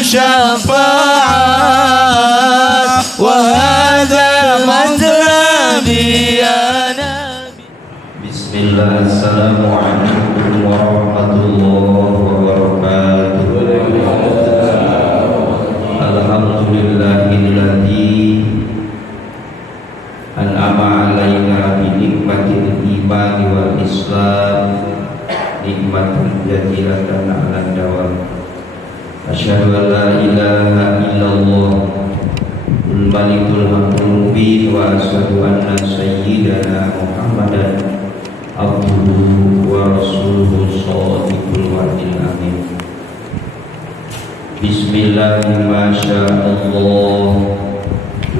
شفاعة وهذا مطلبي أنا. بسم الله. السلام عليكم ورحمة الله وبركاته. الحمد لله الذي أنعم علينا بنعمة الإيمان والإسلام نعمة جزيلة على الدوام. أشهد أن لا إله إلا الله الملك الحق المبين وأشهد أن سيدنا محمدا عبده ورسوله الصادق الوعد الأمين. بسم الله ما شاء الله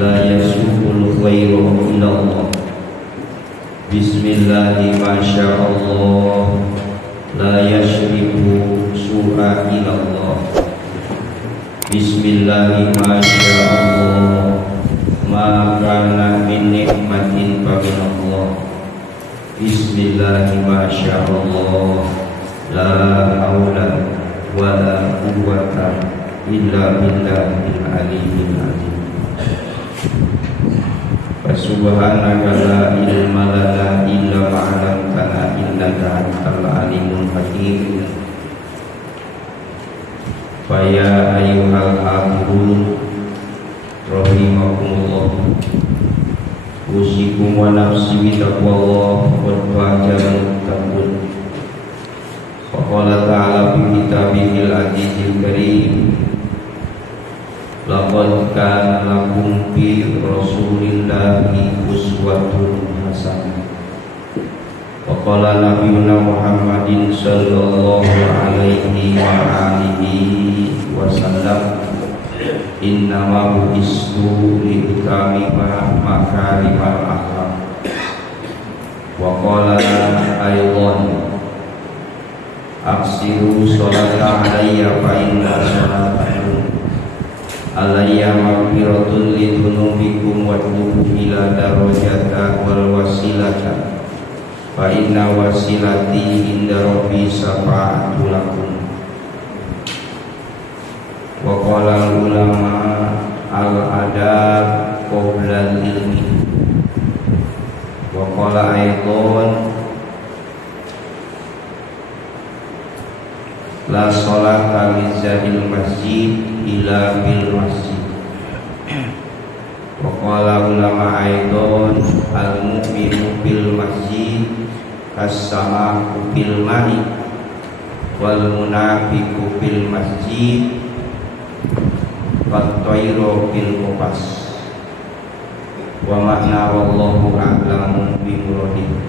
لا يسوق الخير إلا الله. بسم الله ما شاء الله لا يشرك سوء إلى الله. بسم الله ما شاء الله ما كان من نعمة فمن الله. بسم الله ما شاء الله لا حول ولا قوة إلا بالله العلي العظيم. فسبحانك لا علم لنا إلا ما علمتنا إنك أنت العليم الحكيم. فيا أيها الحاضرون رحمكم الله أوصيكم ونفسي بتقوى الله والفاجر المتقون. فقال تعالى في كتابه العزيز الكريم لقد كان لكم في رسول الله أسوة حسنة. وقال نبينا محمد صلى الله عليه وآله وسلم إنما بعثت لأتمم مكارم الأخلاق. وقال أيضا أكثروا الصلاة علي فإن صلاتكم علي مغفرة لذنوبكم وتوبوا إلى درجات والوسيلة فإن وسيلتي عند ربي شفاعة لكم. وقال العلماء الأدب قبل العلم. وقال أيضا la sholata lizahil masjid ila bil masjid. Wa qala ulama aidon al mu'minu bil masjid as-sama'u bil ma'i wal munafiqu bil masjid wat tayru bil qafas. Wa makna wallahu a'lamu bi muradih.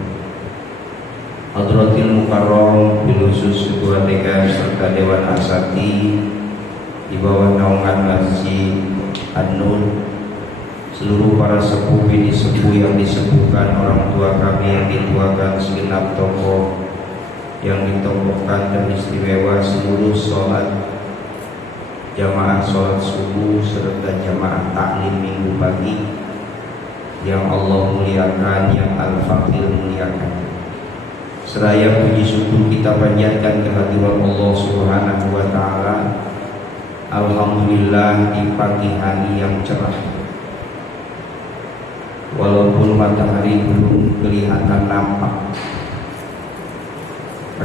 Hadratil Mukarram bil khusus Ketua TK serta Dewan Asati di bawah naungan Masjid An-Nur, seluruh para sepuh bini sepuh yang disepuhkan, orang tua kami yang dituakan, segenap tokoh yang ditokohkan dan istimewa, seluruh sholat jamaah sholat subuh serta jamaah taklim minggu pagi yang Allah muliakan, yang Al-Fakir muliakan. Seraya puji syukur kita panjatkan kehadirat Allah Subhanahu wa taala. Alhamdulillah di pagi hari yang cerah, walaupun matahari belum kelihatan nampak,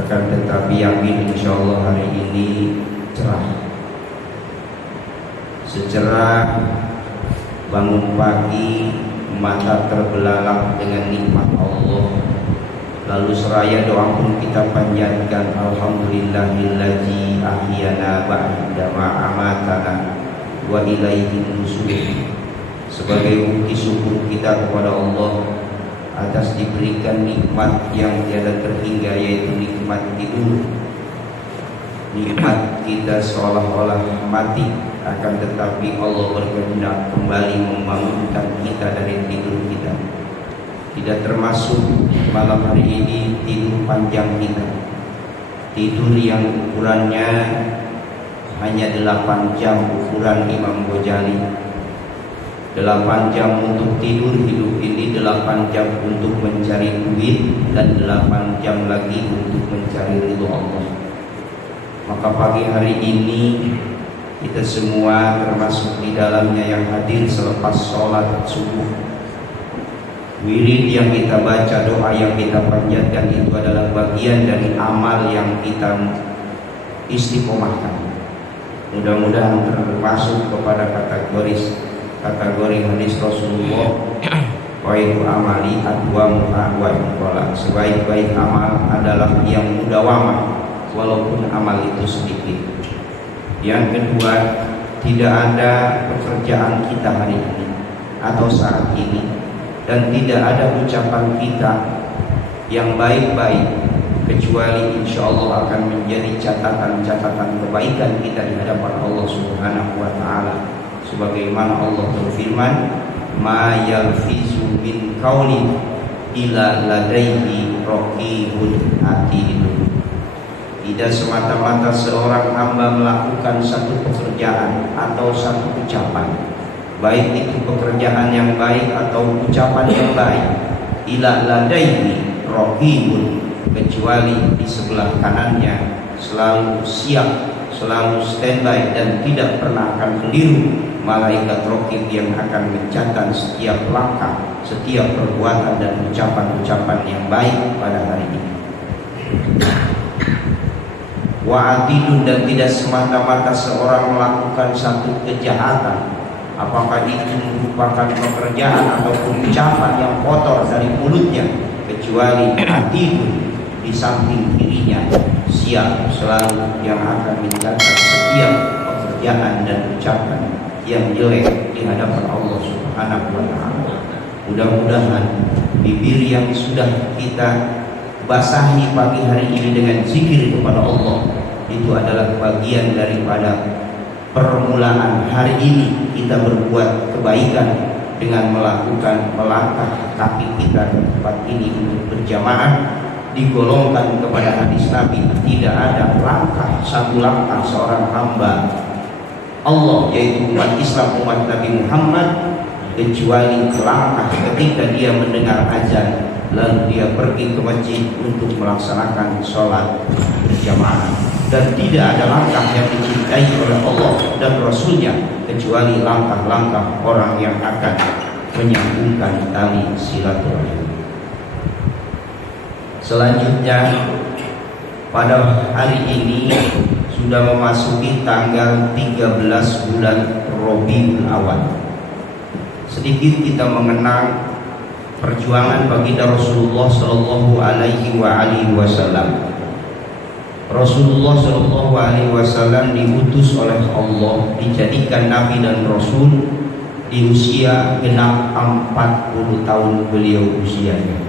akan tetapi yakin insyaallah hari ini cerah. Secerah bangun pagi, mata terbelalak dengan nikmat Allah. Lalu seraya doa pun kita panjatkan, alhamdulillahillazi ahyana ba'da ma amatana wa ilaihi nusyur. Sebagai bukti syukur kita kepada Allah atas diberikan nikmat yang tiada terhingga, yaitu nikmat tidur. Nikmat kita seolah-olah mati, akan tetapi Allah berkehendak kembali membangunkan kita dari tidur kita. Tidak termasuk malam hari ini tidur panjang kita, tidur yang ukurannya hanya 8 jam ukuran Imam Ghazali. 8 jam untuk tidur hidup ini, 8 jam untuk mencari duit, dan 8 jam lagi untuk mencari ridho Allah. Maka pagi hari ini kita semua termasuk di dalamnya yang hadir selepas sholat subuh. Wirid yang kita baca, doa yang kita panjatkan itu adalah bagian dari amal yang kita istiqomahkan. Mudah-mudahan termasuk kepada kategori hadis Rasulullah, khairu amali adwamuha wa inqala. Sebaik-baik amal adalah yang mudawamah walaupun amal itu sedikit. Yang kedua, tidak ada pekerjaan kita hari ini atau saat ini dan tidak ada ucapan kita yang baik-baik kecuali insya Allah akan menjadi catatan-catatan kebaikan kita di hadapan Allah Subhanahu wa Ta'ala. Sebagaimana Allah berfirman, ma yalfizu min qaulin illa ladaihi raqibun atidun. Tidak semata-mata seorang hamba melakukan satu pekerjaan atau satu ucapan, baik itu pekerjaan yang baik atau ucapan yang baik, ila ladaihi raqibun, kecuali di sebelah kanannya selalu siap, selalu standby dan tidak pernah akan keliru malaikat raqib yang akan mencatat setiap langkah, setiap perbuatan dan ucapan-ucapan yang baik pada hari ini. Wa'atidun, dan tidak semata-mata seorang melakukan satu kejahatan, apakah itu merupakan pekerjaan ataupun ucapan yang kotor dari mulutnya, kecuali atidun, di samping kirinya siap selalu yang akan mencatat setiap pekerjaan dan ucapan yang jelek di hadapan Allah Subhanahu wa Ta'ala. Mudah-mudahan bibir yang sudah kita basahi pagi hari ini dengan zikir kepada Allah itu adalah bagian daripada permulaan hari ini kita berbuat kebaikan dengan melakukan melangkah kaki kita ke tempat ini untuk berjamaah. Digolongkan kepada hadis Nabi, tidak ada langkah, satu langkah seorang hamba Allah yaitu umat Islam, umat Nabi Muhammad, kecuali langkah ketika dia mendengar azan lalu dia pergi ke masjid untuk melaksanakan sholat berjamaah. Dan tidak ada langkah yang dicintai oleh Allah dan Rasulnya kecuali langkah-langkah orang yang akan menyambungkan tali silaturahim. Selanjutnya, pada hari ini sudah memasuki tanggal 13 bulan Rabiul Awal. Sedikit kita mengenang perjuangan baginda Rasulullah Shallallahu Alaihi Wasallam. Rasulullah Shallallahu Alaihi Wasallam diutus oleh Allah, dijadikan Nabi dan Rasul di usia genap 40 tahun beliau usianya.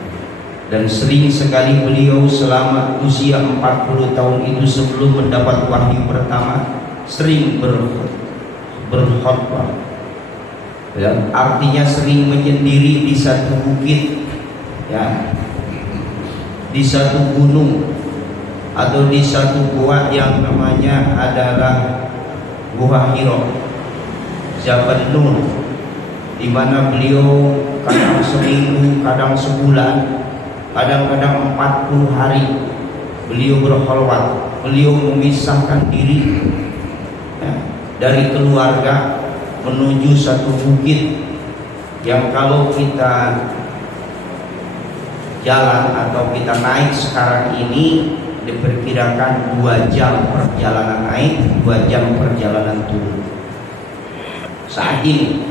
Dan sering sekali beliau selama usia 40 tahun itu sebelum mendapat wahyu pertama sering berkhutbah. Ya, artinya sering menyendiri di satu bukit, ya, di satu gunung atau di satu gua yang namanya adalah Gua Hiro, Jabal Nur, di mana beliau kadang seminggu, kadang sebulan, kadang-kadang 40 hari beliau berkhalwat. Beliau memisahkan diri, ya, dari keluarga menuju satu bukit yang kalau kita jalan atau kita naik sekarang ini diperkirakan 2 jam perjalanan naik, 2 jam perjalanan turun. Saat ini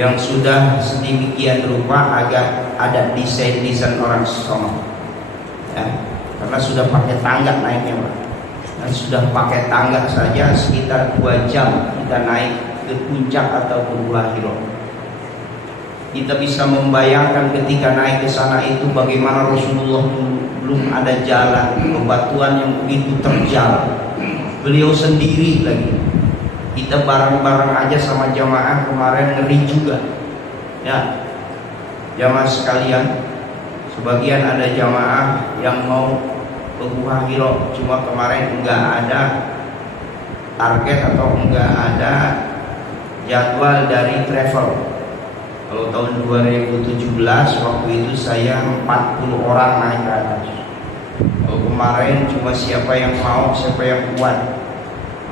yang sudah sedemikian rupa agak ada desain orang sono, ya, karena sudah pakai tangga naiknya, Pak. Dan sudah pakai tangga saja sekitar 2 jam kita naik ke puncak atau ke Gua Hiro. Kita bisa membayangkan ketika naik ke sana itu bagaimana Rasulullah belum ada jalan, bebatuan yang begitu terjal. Beliau sendiri lagi. Kita bareng-bareng aja sama jamaah kemarin ngeri juga, ya, jamaah sekalian. Sebagian ada jamaah yang mau ke Gua Hiro, cuma kemarin enggak ada target atau enggak ada jadwal dari travel. Kalau tahun 2017 waktu itu saya 40 orang naik ke atas. Kalau kemarin cuma siapa yang mau, siapa yang kuat.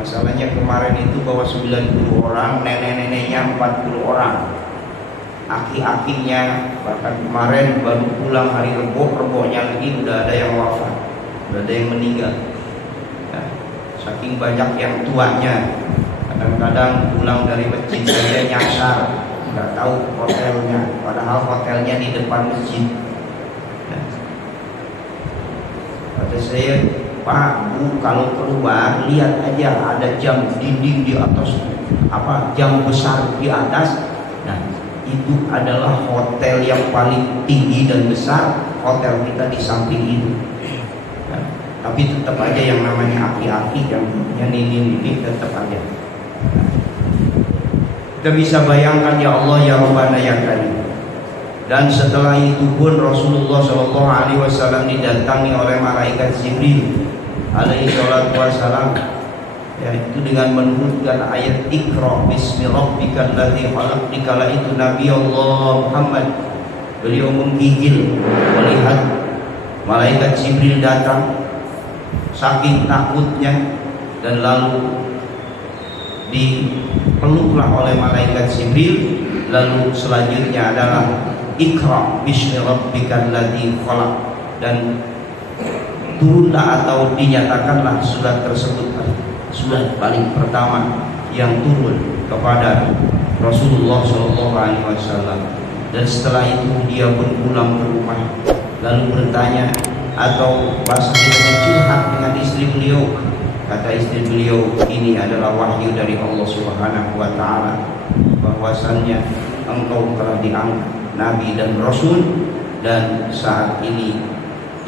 Masalahnya kemarin itu bawa 90 orang, nenek-neneknya 40 orang, aki-akinya, bahkan kemarin baru pulang hari Rebo-nya lagi udah ada yang wafat, udah ada yang meninggal. Ya, saking banyak yang tuanya, kadang-kadang pulang dari masjid saja nyasar, nggak tahu hotelnya, padahal hotelnya di depan masjid. Ya. Kata saya, Pak, Bu, kalau keluar lihat aja ada jam dinding di atas, jam besar di atas. Nah, itu adalah hotel yang paling tinggi dan besar. Hotel kita di samping itu. Nah, tapi tetap aja yang namanya aki-aki, yang ini tetap aja. Nah, kita bisa bayangkan, ya Allah ya Rabbana ya Karim. Dan setelah itu pun Rasulullah SAW didatangi oleh malaikat Jibril alaihi salatu wassalam, yaitu dengan menurunkan ayat Iqra bismi rabbikal ladzi khalaq. Dikala itu Nabi Allah Muhammad beliau menggigil melihat malaikat Jibril datang, saking takutnya, dan lalu dipeluklah oleh malaikat Jibril. Lalu selanjutnya adalah Iqra bismi rabbikal ladzi khalaq, dan turunlah atau dinyatakanlah surat tersebut surat paling pertama yang turun kepada Rasulullah SAW. Dan setelah itu dia pun pulang ke rumah, lalu bertanya atau bahasa kita curhat dengan istri beliau. Kata istri beliau, ini adalah wahyu dari Allah Subhanahu wa Ta'ala, bahwasannya engkau telah diangkat Nabi dan Rasul, dan saat ini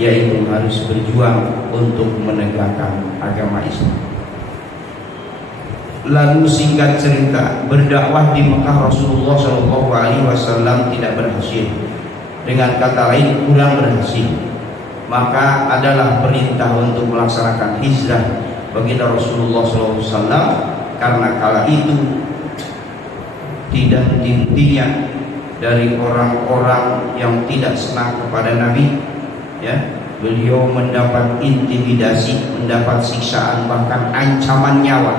yaitu harus berjuang untuk menegakkan agama Islam. Lalu singkat cerita, berdakwah di Mekah Rasulullah SAW tidak berhasil. Dengan kata lain, kurang berhasil. Maka adalah perintah untuk melaksanakan hijrah bagi Rasulullah SAW, karena kala itu tidak henti-hentinya dari orang-orang yang tidak senang kepada Nabi. Ya, beliau mendapat intimidasi, mendapat siksaan, bahkan ancaman nyawa,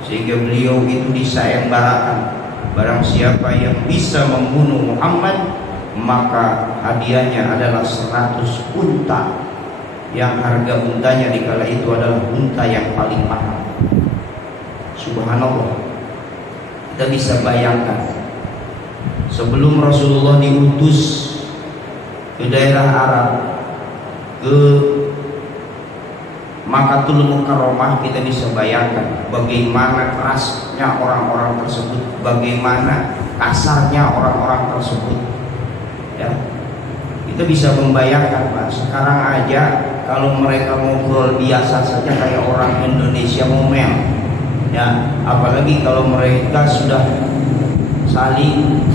sehingga beliau itu disayembarakan. Barang siapa yang bisa membunuh Muhammad, maka hadiahnya adalah 100 unta, yang harga untanya di kala itu adalah unta yang paling mahal. Subhanallah, kita bisa bayangkan, sebelum Rasulullah diutus ke daerah Arab, ke Makkatul Mukarramah, kita bisa bayangkan bagaimana kerasnya orang-orang tersebut, bagaimana kasarnya orang-orang tersebut. Ya, kita bisa membayangkan, Pak, sekarang aja kalau mereka ngobrol biasa saja kayak orang Indonesia ngomel, ya, apalagi kalau mereka sudah saling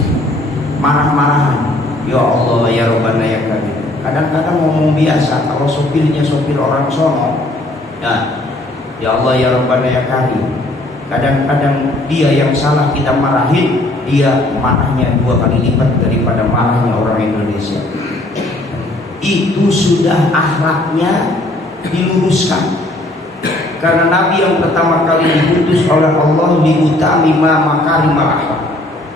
marah-marahan. Ya Allah ya Rabbana ya Karim. Kadang-kadang ngomong biasa, kalau sopirnya sopir orang sono, ya Allah ya Rabbana ya Karim. Kadang-kadang dia yang salah kita marahin, dia marahnya 2 kali lipat daripada marahnya orang Indonesia. Itu sudah akhlaknya diluruskan. Karena Nabi yang pertama kali diutus oleh Allah liutamima makarimal akhlak.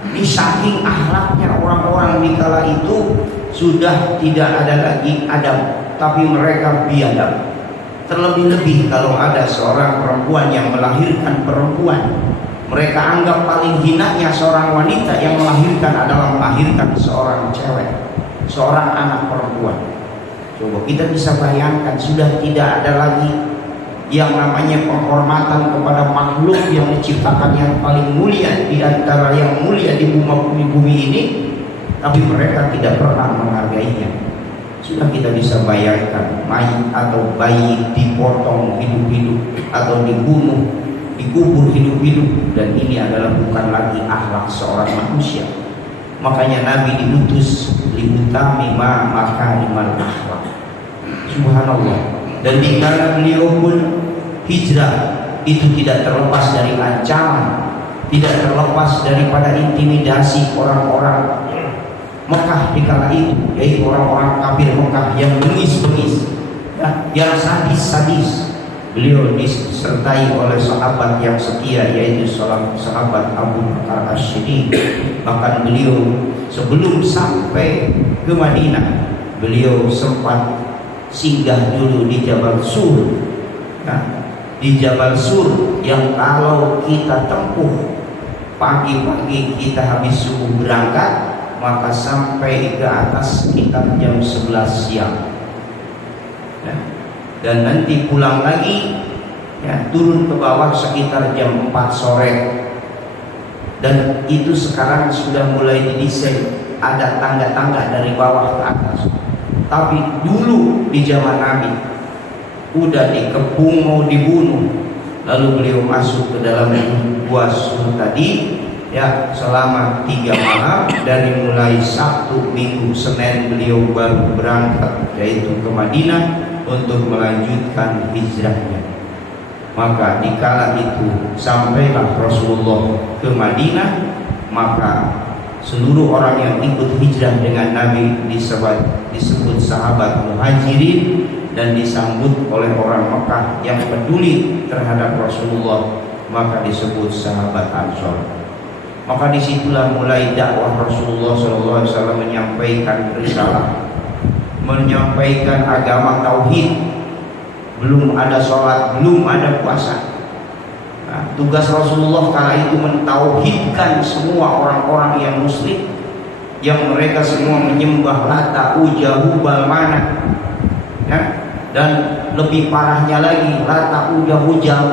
Di saking akhlaknya orang-orang di kala itu sudah tidak ada lagi adab, tapi mereka biadab. Terlebih-lebih kalau ada seorang perempuan yang melahirkan perempuan, mereka anggap paling hinanya seorang wanita yang melahirkan adalah melahirkan seorang cewek, seorang anak perempuan. Coba kita bisa bayangkan, sudah tidak ada lagi yang namanya penghormatan kepada makhluk yang diciptakan yang paling mulia di antara yang mulia di bumi ini, tapi mereka tidak pernah menghargainya. Sudah kita bisa bayangkan mayat atau bayi dipotong hidup-hidup atau dibunuh, dikubur hidup-hidup, dan ini adalah bukan lagi akhlak seorang manusia. Makanya Nabi diutus liutami makarimal akhlak. Subhanallah. Dan di kalangan beliau pun hijrah itu tidak terlepas dari ancaman, tidak terlepas daripada intimidasi orang-orang Mekah di kala itu, yaitu orang-orang kafir Mekah yang bengis-bengis, ya, yang sadis-sadis. Beliau disertai oleh sahabat yang setia, yaitu sahabat Abu Bakar As-Siddiq. Bahkan beliau sebelum sampai ke Madinah, beliau sempat singgah dulu di Jabal Sur. Nah, di Jabal Sur yang kalau kita tempuh pagi-pagi, kita habis subuh berangkat, maka sampai ke atas sekitar jam 11 siang. Dan nanti pulang lagi, ya, turun ke bawah sekitar jam 4 sore. Dan itu sekarang sudah mulai didesain, ada tangga-tangga dari bawah ke atas. Tapi dulu di zaman Nabi udah dikepung mau dibunuh, lalu beliau masuk ke dalam gua Sur tadi, ya, selama 3 malam. Dari mulai Sabtu, Minggu, Senin beliau baru berangkat, yaitu ke Madinah untuk melanjutkan hijrahnya. Maka dikala itu sampailah Rasulullah ke Madinah, maka seluruh orang yang ikut hijrah dengan Nabi disebut sahabat Muhajirin, dan disambut oleh orang Mekah yang peduli terhadap Rasulullah, maka disebut sahabat Ansor. Maka disitulah mulai dakwah Rasulullah SAW menyampaikan risalah, menyampaikan agama tauhid. Belum ada sholat, belum ada puasa. Nah, tugas Rasulullah kala itu mentauhidkan semua orang-orang yang musyrik, yang mereka semua menyembah Lata, Uja, Hubal, Manat, ya. Dan lebih parahnya lagi, Lata, Uja,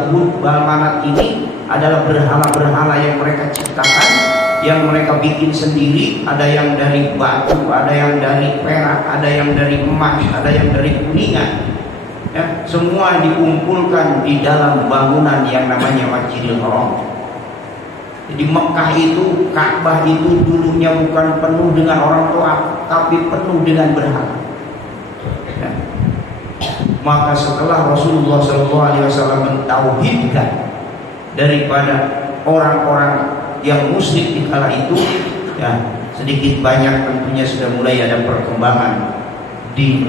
Hubal, Manat ini adalah berhala-berhala yang mereka ciptakan, yang mereka bikin sendiri. Ada yang dari batu, ada yang dari perak, ada yang dari emas, ada yang dari kuningan, ya, semua dikumpulkan di dalam bangunan yang namanya Masjidil Haram. Jadi Mekah itu, Ka'bah itu dulunya bukan penuh dengan orang tua, tapi penuh dengan berhala, ya. Maka setelah Rasulullah SAW mentauhidkan daripada orang-orang yang musyrik di kala itu, ya, sedikit banyak tentunya sudah mulai ada perkembangan di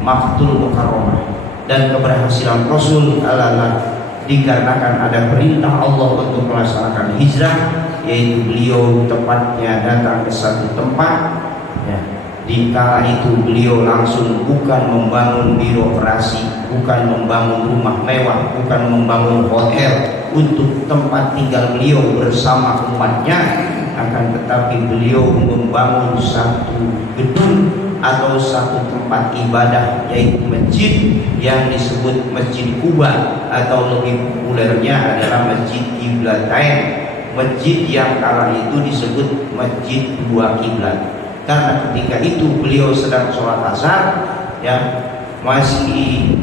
Makkatul Mukarramah. Dan keberhasilan Rasul adalah dikarenakan ada perintah Allah untuk melaksanakan hijrah, yaitu beliau tepatnya datang ke satu tempat, ya. Di kala itu beliau langsung bukan membangun birokrasi, bukan membangun rumah mewah, bukan membangun hotel untuk tempat tinggal beliau bersama umatnya, akan tetapi beliau membangun satu gedung atau satu tempat ibadah, yaitu masjid yang disebut Masjid Quba, atau lebih populernya adalah Masjid Qiblatain, masjid yang kala itu disebut Masjid Dua Kiblat. Karena ketika itu beliau sedang sholat asar, ya, masih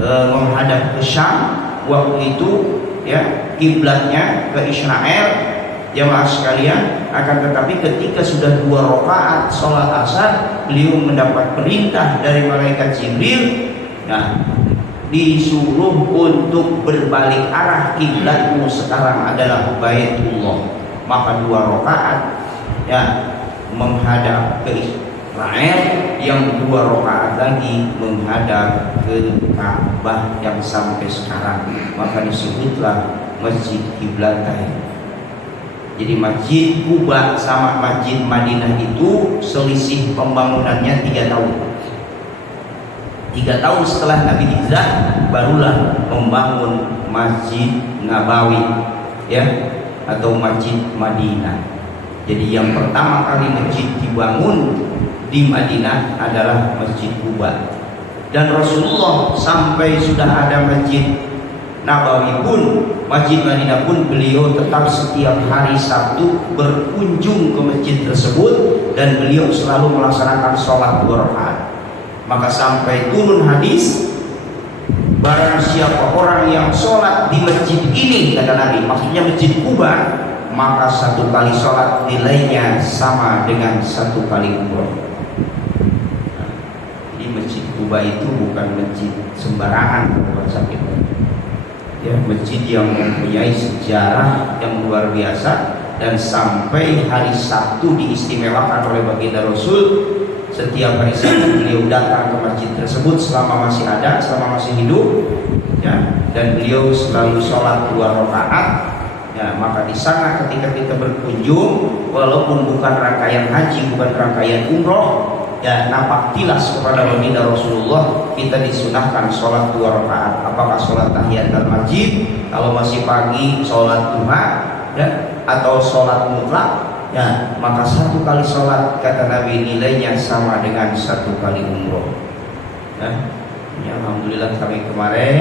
menghadap ke Syam waktu itu, ya, kiblatnya ke Israel, jemaah sekalian. Akan tetapi ketika sudah 2 rakaat sholat asar, beliau mendapat perintah dari malaikat Jibril, nah, disuruh untuk berbalik arah, kiblatmu sekarang adalah Baitullah. Maka 2 rakaat, ya, menghadap ke Israel, yang 2 rakaat lagi menghadap ke Ka'bah yang sampai sekarang, maka disebutlah Masjid Qiblatain. Jadi Masjid Quba sama Masjid Madinah itu selisih pembangunannya 3 tahun. 3 tahun setelah Nabi hijrah barulah membangun Masjid Nabawi, ya, atau Masjid Madinah. Jadi yang pertama kali masjid dibangun di Madinah adalah Masjid Quba. Dan Rasulullah sampai sudah ada Masjid Nabawi pun, Masjid Madinah pun, beliau tetap setiap hari Sabtu berkunjung ke masjid tersebut, dan beliau selalu melaksanakan sholat 2 rakaat. Maka sampai turun hadis, barang siapa orang yang sholat di masjid ini, kata Nabi, maksudnya Masjid Quba, maka 1 kali sholat nilainya sama dengan 1 kali umroh. Jadi Masjid Quba itu bukan masjid sembarangan, ya, masjid yang mempunyai sejarah yang luar biasa. Dan sampai hari Sabtu diistimewakan oleh baginda Rasul, setiap hari Sabtu beliau datang ke masjid tersebut selama masih ada, selama masih hidup, ya, dan beliau selalu sholat 2 rakaat. Ya, maka di sana ketika kita berkunjung, walaupun bukan rangkaian haji, bukan rangkaian umroh, ya, nampak tilas kepada baginda Rasulullah, kita disunahkan sholat 2 rakaat. Apakah sholat tahiyatul masjid, kalau masih pagi sholat duha, ya, atau sholat mutlak, ya, maka 1 kali sholat kata Nabi nilainya sama dengan 1 kali umroh. Ya, alhamdulillah kami kemarin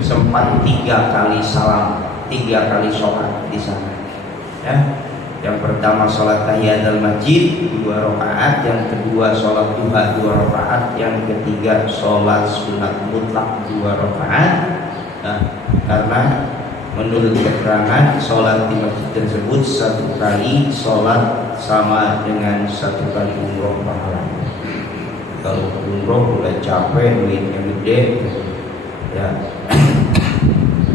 sempat 3 kali salam, 3 kali sholat di sana. Ya, yang pertama sholat tahiyatul masjid 2 rakaat, yang kedua sholat duha 2 rakaat, yang ketiga sholat sunat mutlak 2 rakaat. Nah, karena menurut keterangan sholat di masjid tersebut 1 kali sholat sama dengan 1 kali umroh pahala. Kalau umroh udah capek, duitnya gede, ya.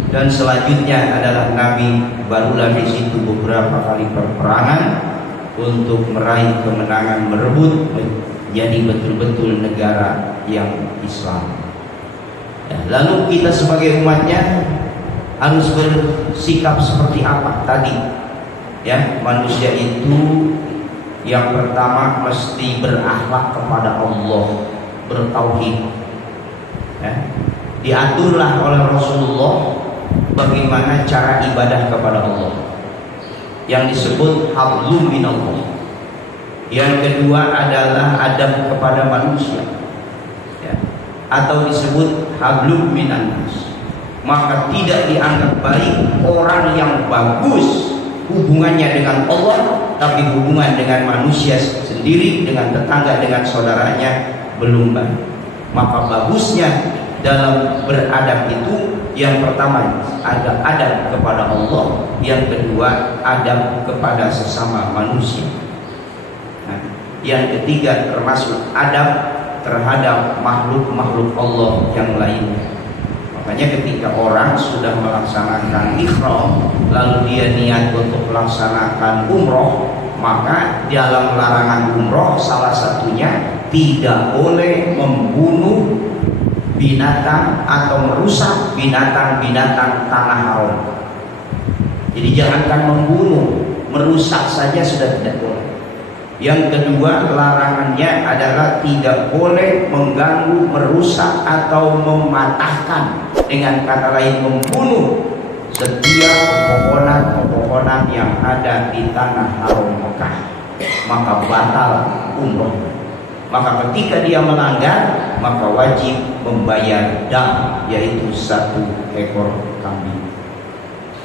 Dan selanjutnya adalah Nabi barulah di situ beberapa kali perperangan untuk meraih kemenangan, merebut menjadi betul-betul negara yang Islam. Ya, lalu kita sebagai umatnya harus bersikap seperti apa tadi? Ya, manusia itu yang pertama mesti berakhlak kepada Allah, bertauhid. Ya, diaturlah oleh Rasulullah bagaimana cara ibadah kepada Allah yang disebut hablum minallah. Yang kedua adalah adab kepada manusia, ya, atau disebut hablum minannas. Maka tidak dianggap baik orang yang bagus hubungannya dengan Allah, tapi hubungan dengan manusia sendiri, dengan tetangga, dengan saudaranya belum baik. Maka bagusnya dalam beradab itu, yang pertama adab kepada Allah, yang kedua adab kepada sesama manusia. Nah, yang ketiga termasuk adab terhadap makhluk-makhluk Allah yang lainnya. Makanya ketika orang sudah melaksanakan ihram lalu dia niat untuk melaksanakan umroh, maka dalam larangan umroh salah satunya tidak boleh membunuh binatang atau merusak binatang-binatang tanah haram. Jadi jangankan membunuh, merusak saja sudah tidak boleh. Yang kedua larangannya adalah tidak boleh mengganggu, merusak atau mematahkan, dengan kata lain membunuh setiap pepohonan yang ada di tanah haram Mekah, maka batal umroh. Maka ketika dia melanggar, maka wajib membayar dam, yaitu 1 ekor kambing.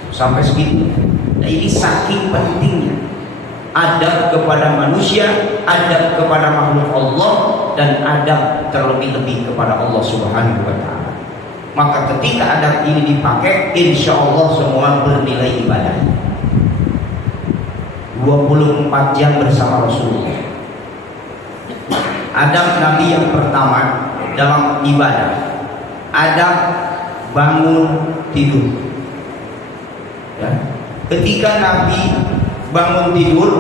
Sampai segitu. Nah, ini saking pentingnya adab kepada manusia, adab kepada makhluk Allah, dan adab terlebih-lebih kepada Allah Subhanahu wa Ta'ala. Maka ketika adab ini dipakai, insya Allah semua bernilai ibadah. 24 jam bersama Rasulullah. Adab Nabi yang pertama dalam ibadah, adab bangun tidur. Ya. Ketika Nabi bangun tidur,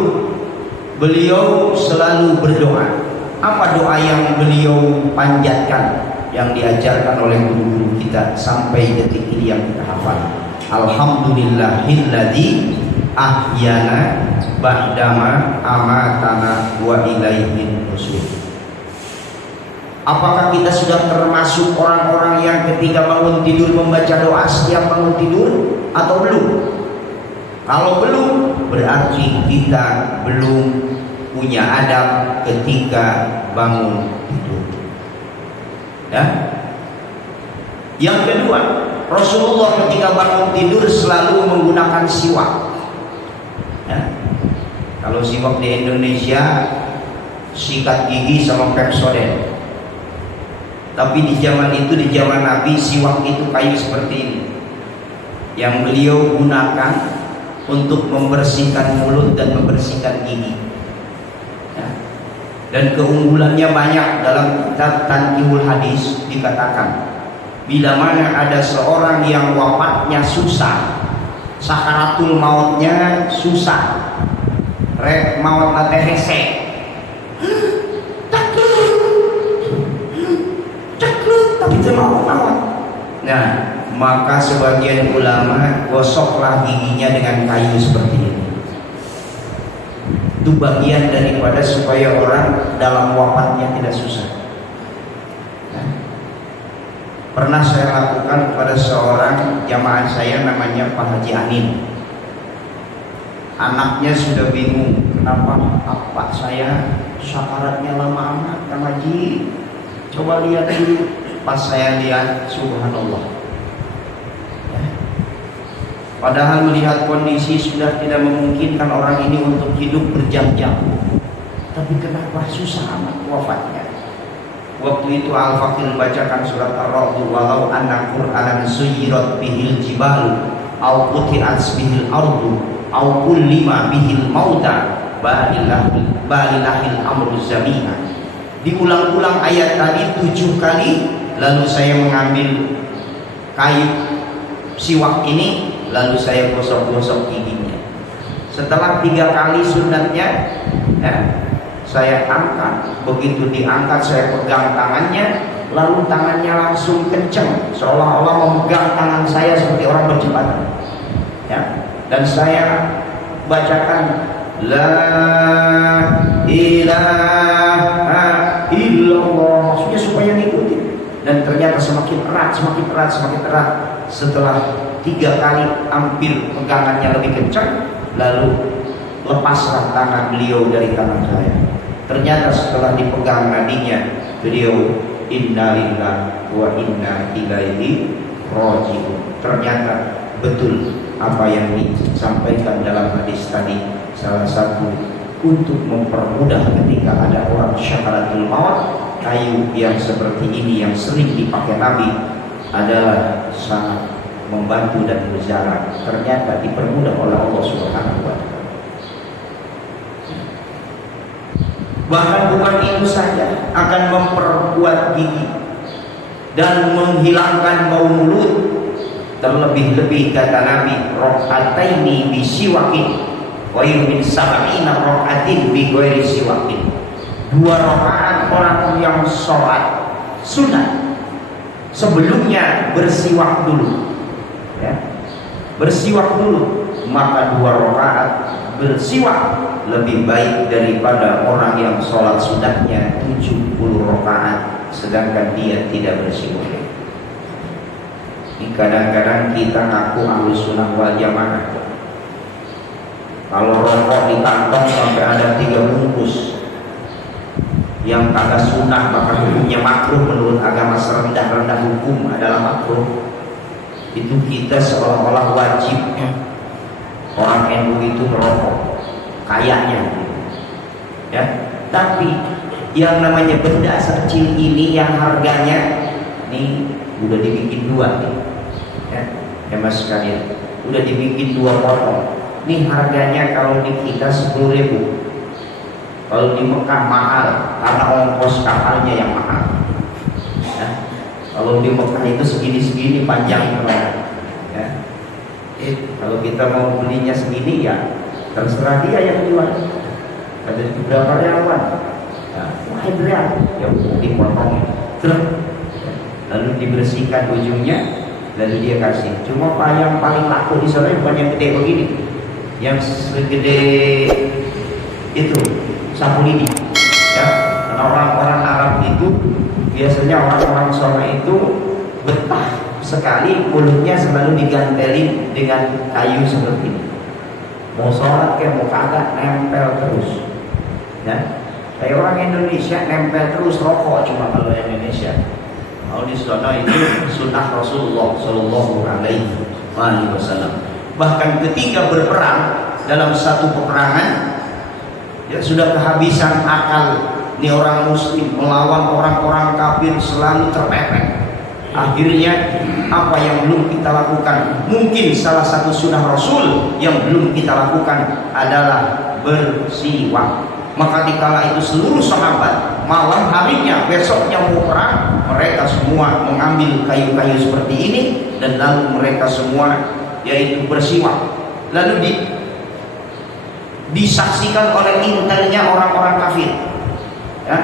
beliau selalu berdoa. Apa doa yang beliau panjatkan, yang diajarkan oleh guru-guru kita sampai detik ini yang kita hafal? Alhamdulillahilladzi ahyana ba'dama amatana wa ilaihin nusyur. Apakah kita sudah termasuk orang-orang yang ketika bangun tidur membaca doa setiap bangun tidur atau belum? Kalau belum, berarti kita belum punya adab ketika bangun tidur. Ya. Yang kedua, Rasulullah ketika bangun tidur selalu menggunakan siwak. Ya. Kalau siwak di Indonesia sikat gigi sama Pepsodent. Tapi di zaman itu, di zaman Nabi, siwak itu kayu seperti ini yang beliau gunakan untuk membersihkan mulut dan membersihkan gigi. Ya. Dan keunggulannya banyak. Dalam kitab Tanqihul Hadis dikatakan, bila mana ada seorang yang wafatnya susah, sakaratul mautnya susah, maut nate hese, tak mawon. Nah, maka sebagian ulama gosoklah giginya dengan kayu seperti ini. Itu bagian daripada supaya orang dalam wafatnya tidak susah. Nah, pernah saya lakukan kepada seorang jamaah saya namanya Pak Haji Anin. Anaknya sudah bingung, kenapa apa saya sakaratnya lama amat, Kang Haji. Coba lihat dulu. Pas saya lihat, subhanallah. Ya. Padahal melihat kondisi sudah tidak memungkinkan orang ini untuk hidup berjam-jam. Tapi kenapa susah amat wafatnya? Waktu itu Al-Fakir bacakan surat Ar-Ra'd, walau anna Qur'anan suyirat bihil jibalu au quti'at bihil ardu au kullima bihil mauta balilahil amru zamina. Diulang-ulang ayat tadi 7 kali, lalu saya mengambil kayu siwak ini, lalu saya gosok-gosok giginya. Setelah 3 kali sunatnya, ya, saya angkat. Begitu diangkat saya pegang tangannya, lalu tangannya langsung kencang, seolah-olah memegang tangan saya seperti orang berjepatan. Ya. Dan saya bacakan la ilaha illallah, maksudnya supaya ngikutin. Dan ternyata semakin erat, semakin erat, semakin erat. Setelah 3 kali hampir pegangannya lebih kencang, lalu lepaslah tangan beliau dari tangan saya. Ternyata setelah dipegang nadinya, beliau innalillahi wa inna ilaihi raji'un. Ternyata betul apa yang disampaikan dalam hadis tadi. Salah satu untuk mempermudah ketika ada orang syakaratul maut, kayu yang seperti ini yang sering dipakai Nabi adalah sangat membantu dan berjarak. Ternyata dipermudah oleh Allah Subhanahu wa Ta'ala. Bahkan bukan itu saja, akan memperkuat gigi dan menghilangkan bau mulut. Terlebih-lebih kata Nabi, rakaataini bisiwakin wa min sab'ina rakaatin bi ghairi siwakin. 2 rakaat orang yang sholat sunat sebelumnya bersiwak dulu, ya, bersiwak dulu, maka 2 rakaat bersiwak lebih baik daripada orang yang sholat sunatnya 70 rakaat sedangkan dia tidak bersiwak. Kadang-kadang kita ngaku ahlus sunnah wal jamaah, kalau rokok di kantong sampai ada 3 bungkus yang kagak sunnah maka hukumnya makruh menurut agama serendah-rendah hukum adalah makruh. Itu kita seolah-olah wajib orang NU itu merokok kayaknya, ya. Tapi yang namanya benda sekecil ini yang harganya nih udah dibikin 2 nih, ya mas sekalian, udah dibikin 2 potong. Nih harganya kalau di kita 10.000, kalau di Mekah mahal karena ongkos kapalnya yang mahal. Ya. Kalau di Mekah itu segini-segini panjang, ya. Kalau kita mau belinya segini ya terserah dia yang jual. Ada beberapa karyawan, wahid real, ya dipotong, lalu dibersihkan ujungnya, lalu dia kasih. Cuma yang paling laku di sana bukan yang gede begini, yang segede itu sapu lidi, ya. Karena orang-orang Arab itu biasanya orang-orang sana itu betah sekali mulutnya selalu digantelin dengan kayu seperti ini. Mau sholat kayak mau kagak nempel terus, ya. Kayak orang Indonesia nempel terus rokok, cuma kalau Indonesia. Kalau di sana itu sunnah Rasulullah Shallallahu Alaihi Wasallam. Bahkan ketika berperang dalam satu peperangan, ya sudah kehabisan akal. Ini orang Muslim melawan orang-orang kafir selalu terpepet. Akhirnya apa yang belum kita lakukan? Mungkin salah satu sunnah Rasul yang belum kita lakukan adalah bersiwak. Maka dikala itu seluruh sahabat malam harinya besoknya mau perang, mereka semua mengambil kayu-kayu seperti ini dan lalu mereka semua yaitu bersiwak. Lalu disaksikan oleh intelnya orang-orang kafir, ya.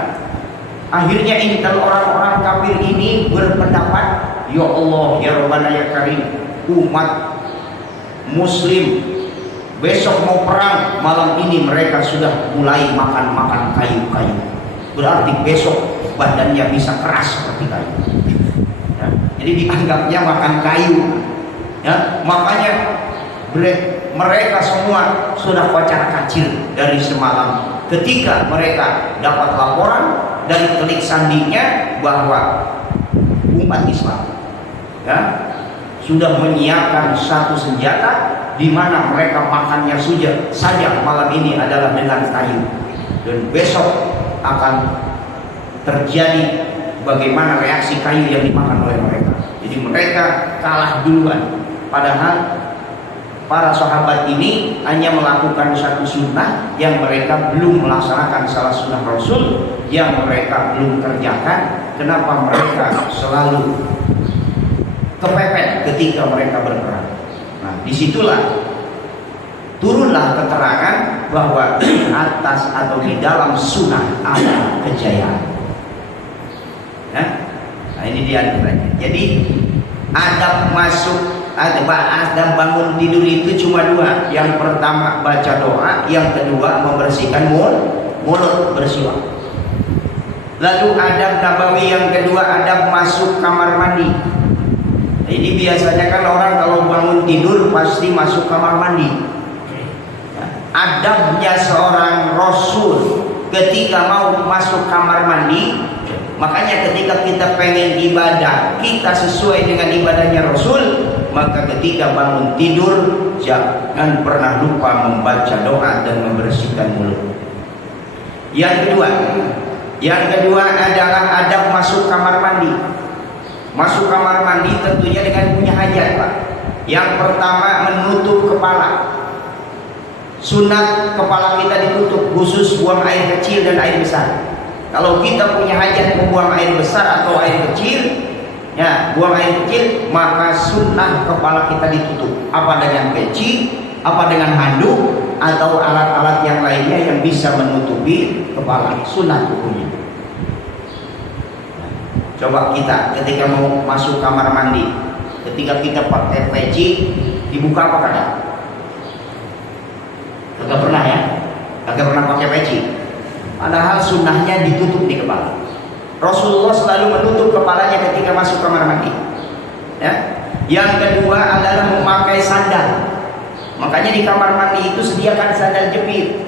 Akhirnya intel orang-orang kafir ini berpendapat, ya Allah, ya Rabbana ya Karim, umat Muslim besok mau perang, malam ini mereka sudah mulai makan kayu-kayu. Berarti besok badannya bisa keras seperti kayu. Ya, jadi dianggapnya makan kayu. Ya, makanya mereka semua sudah kocar-kacir dari semalam. Ketika mereka dapat laporan dari telik sandinya bahwa umat Islam ya sudah menyiapkan satu senjata di mana mereka makannya saja malam ini adalah dengan kayu, dan besok akan terjadi bagaimana reaksi kayu yang dimakan oleh mereka. Jadi mereka kalah duluan, padahal para sahabat ini hanya melakukan satu sunnah yang mereka belum melaksanakan, salah sunnah Rasul yang mereka belum kerjakan. Kenapa mereka selalu kepepet ketika mereka berperang? Nah, disitulah turunlah keterangan bahwa di atas atau di dalam sunnah ada kejayaan. Nah, ini dia antaranya. Jadi adab bangun tidur itu cuma dua. Yang pertama baca doa, yang kedua membersihkan mulut bersiwak. Lalu adab nabawi yang kedua, adab masuk kamar mandi. Nah, ini biasanya kan orang kalau bangun tidur pasti masuk kamar mandi. Adabnya seorang Rasul ketika mau masuk kamar mandi, makanya ketika kita pengen ibadah, kita sesuai dengan ibadahnya Rasul, maka ketika bangun tidur jangan pernah lupa membaca doa dan membersihkan mulut. Yang kedua adalah adab masuk kamar mandi. Masuk kamar mandi tentunya dengan punya hajat, Pak. Yang pertama menutup kepala. Sunat kepala kita ditutup, khusus buang air kecil dan air besar. Kalau kita punya hajat membuang air besar atau air kecil, ya buang air kecil, maka sunnah kepala kita ditutup. Apa dengan peci, apa dengan handuk, atau alat-alat yang lainnya yang bisa menutupi kepala. Sunnah hukumnya. Coba kita ketika mau masuk kamar mandi, ketika kita pakai peci, dibuka apa kadang? Agak pernah ya, agak pernah pakai peci. Padahal sunnahnya ditutup di kepala. Rasulullah selalu menutup kepalanya ketika masuk kamar mandi. Ya. Yang kedua adalah memakai sandal. Makanya di kamar mandi itu sediakan sandal jepit.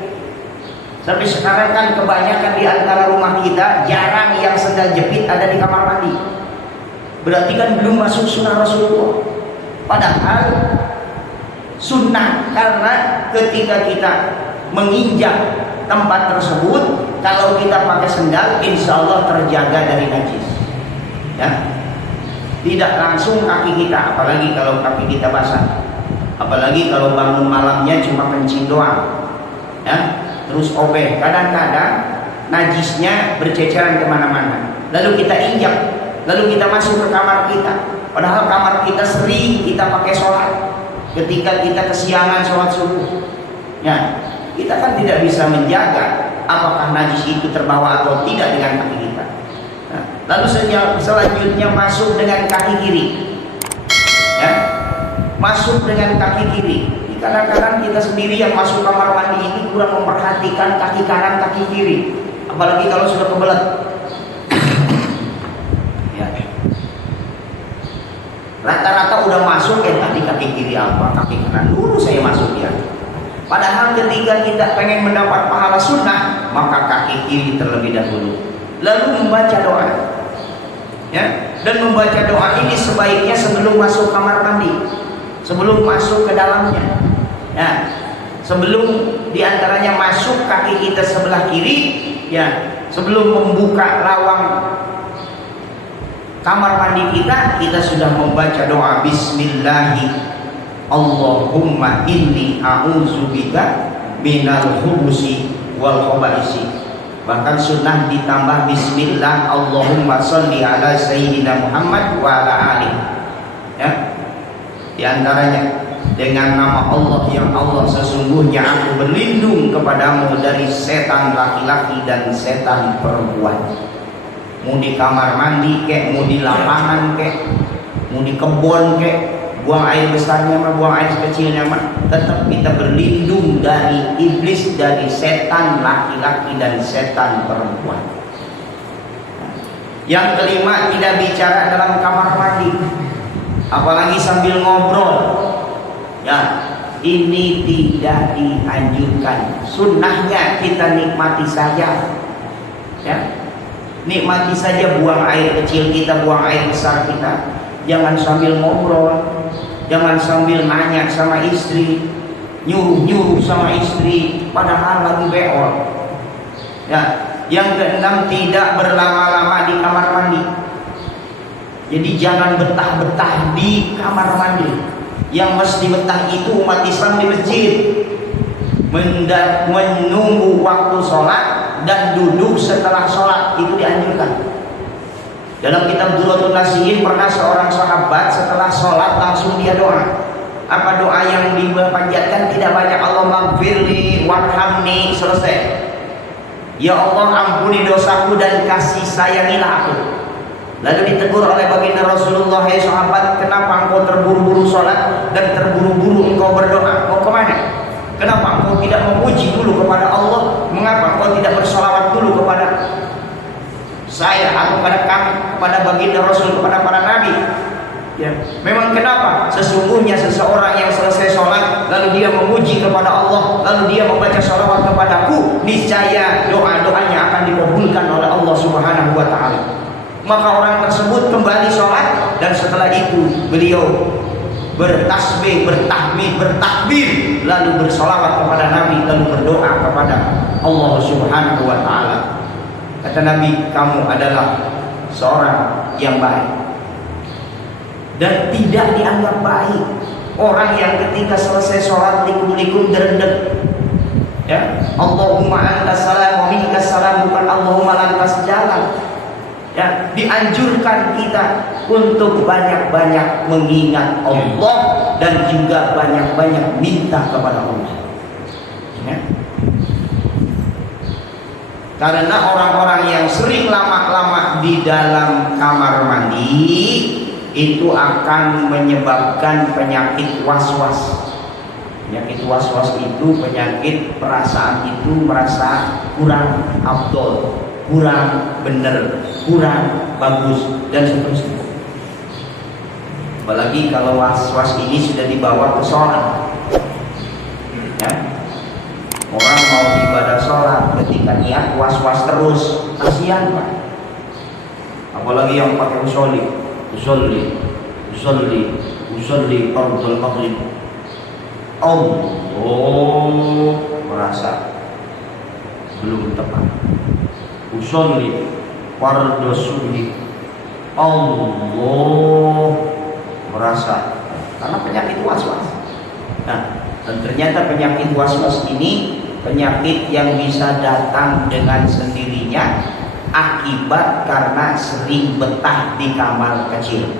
Sampai sekarang kan kebanyakan di antara rumah kita jarang yang sandal jepit ada di kamar mandi. Berarti kan belum masuk sunnah Rasulullah. Padahal sunnah, karena ketika kita menginjak tempat tersebut, kalau kita pakai sendal, insya Allah terjaga dari najis. Ya, tidak langsung kaki kita, apalagi kalau kaki kita basah, apalagi kalau bangun malamnya cuma kencing doang, ya, terus obeh. Kadang-kadang najisnya berceceran kemana-mana. Lalu kita injak, lalu kita masuk ke kamar kita. Padahal kamar kita sering kita pakai sholat. Ketika kita kesiangan sholat subuh, ya, kita kan tidak bisa menjaga apakah najis itu terbawa atau tidak dengan kaki kita. Nah, lalu selanjutnya masuk dengan kaki kiri, ya, masuk dengan kaki kiri. Kadang-kadang kita sendiri yang masuk kamar mandi ini kurang memperhatikan kaki kanan, kaki kiri, apalagi kalau sudah kebelet. Ya. Rata-rata udah masuk tadi kaki kiri apa, kaki kanan dulu saya masuk ya. Padahal ketika kita pengen mendapat pahala sunnah, maka kaki kiri terlebih dahulu. Lalu membaca doa, ya. Dan membaca doa ini sebaiknya sebelum masuk kamar mandi, sebelum masuk ke dalamnya. Ya, sebelum diantaranya masuk kaki kita sebelah kiri, ya, sebelum membuka lawang kamar mandi kita sudah membaca doa Bismillahi Allahumma inni a'udzubika minal khubusi wal khaba'isi. Bahkan sunnah ditambah Bismillah Allahumma sholli ala Sayyidina Muhammad wa ala ali. Ya, di antaranya dengan nama Allah, yang Allah sesungguhnya aku berlindung kepadamu dari setan laki-laki dan setan perempuan. mau di kamar mandi kek, mau di lapangan kek, mau di kebun kek, buang air besarnya mah, buang air kecilnya mah, tetap kita berlindung dari iblis, dari setan laki-laki dan setan perempuan. Yang kelima, tidak bicara dalam kamar mandi, apalagi sambil ngobrol. Ya, ini tidak dianjurkan. Sunnahnya kita nikmati saja. Ya, nikmati saja, buang air kecil kita, buang air besar kita. Jangan sambil ngobrol, jangan sambil nanya sama istri, nyuruh sama istri padahal lagi beol. Ya, yang keenam, tidak berlama-lama di kamar mandi. Jadi jangan betah-betah di kamar mandi. Yang mesti betah itu umat Islam di masjid, menunggu waktu sholat dan duduk setelah sholat, itu dianjurkan. Dalam kitab Duratul Nasihin pernah seorang sahabat setelah sholat langsung dia doa. Apa doa yang dipanjatkan? Tidak banyak. Allahumma gfirli warhamni, selesai. Ya Allah, ampuni dosaku dan kasih sayangilah aku. Lalu ditegur oleh baginda Rasulullah, hai sahabat, kenapa engkau terburu-buru sholat dan terburu-buru engkau berdoa? Mau kemana? Kenapa engkau tidak memuji dulu kepada Allah? Mengapa engkau tidak bersolawat dulu kepada saya atau kepada kami, kepada baginda Rasul, kepada para nabi? Ya, memang kenapa? Sesungguhnya seseorang yang selesai sholat lalu dia memuji kepada Allah, lalu dia membaca sholawat kepadaku, niscaya doa-doanya akan dikabulkan oleh Allah Subhanahu wa Ta'ala. Maka orang tersebut kembali sholat, dan setelah itu beliau bertasbih, bertahmid, bertakbir, lalu bersolawat kepada Nabi, lalu berdoa kepada Allah Subhanahu wa Ta'ala. Kata Nabi, kamu adalah seorang yang baik. Dan tidak dianggap baik orang yang ketika selesai sholat likum-likum derendek. Ya, Allahumma antas salam wa minkas salam, bukan Allahumma lantas jalan. Ya, dianjurkan kita untuk banyak-banyak mengingat Allah dan juga banyak-banyak minta kepada Allah. Ya. Karena orang-orang yang sering lama-lama di dalam kamar mandi itu akan menyebabkan penyakit was-was. Penyakit was-was itu penyakit perasaan itu merasa kurang afdol, kurang benar, kurang bagus, dan seterusnya. Apalagi kalau was-was ini sudah dibawa ke sholat. Ya. Orang mau ibadah sholat, ketika niat was-was terus, kasihan Pak. Apalagi yang pakai usolli fardul maghrib. Allah merasa belum tepat. Usolli fardhu subhi. Allah merasa, karena penyakit was-was. Nah, dan ternyata penyakit was-was ini penyakit yang bisa datang dengan sendirinya akibat karena sering betah di kamar kecil.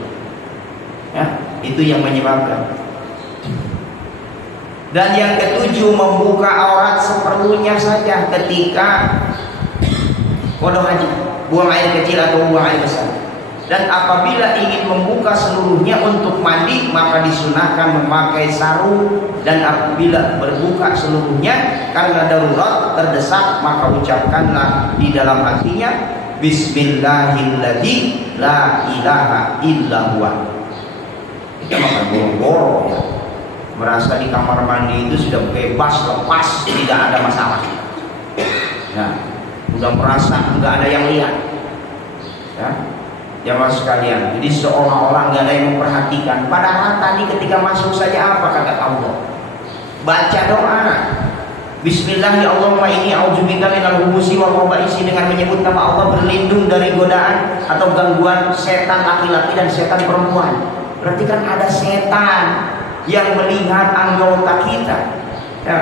Ya, itu yang menyebabkan. Dan yang ketujuh, membuka aurat seperlunya saja ketika bodoh aja, buang air kecil atau buang air besar. Dan apabila ingin membuka seluruhnya untuk mandi, maka disunahkan memakai sarung. Dan apabila berbuka seluruhnya karena darurat terdesak, maka ucapkanlah di dalam hatinya, Bismillahilladzi la ilaha illa huwa. Kita makan boro-boro ya, merasa di kamar mandi itu sudah bebas, lepas, tidak ada masalah. Nah, udah merasa nggak ada yang lihat. Ya, jamaah sekalian, jadi seolah-olah nggak ada yang memperhatikan. Padahal tadi ketika masuk saja apa kata Allah? Baca doa. Bismillah, ya Allahumma inni a'udzubika minal khubuthi wal khaba'isi, dengan menyebut nama Allah berlindung dari godaan atau gangguan setan laki-laki dan setan perempuan. Berarti kan ada setan yang melihat anggota kita. Ya.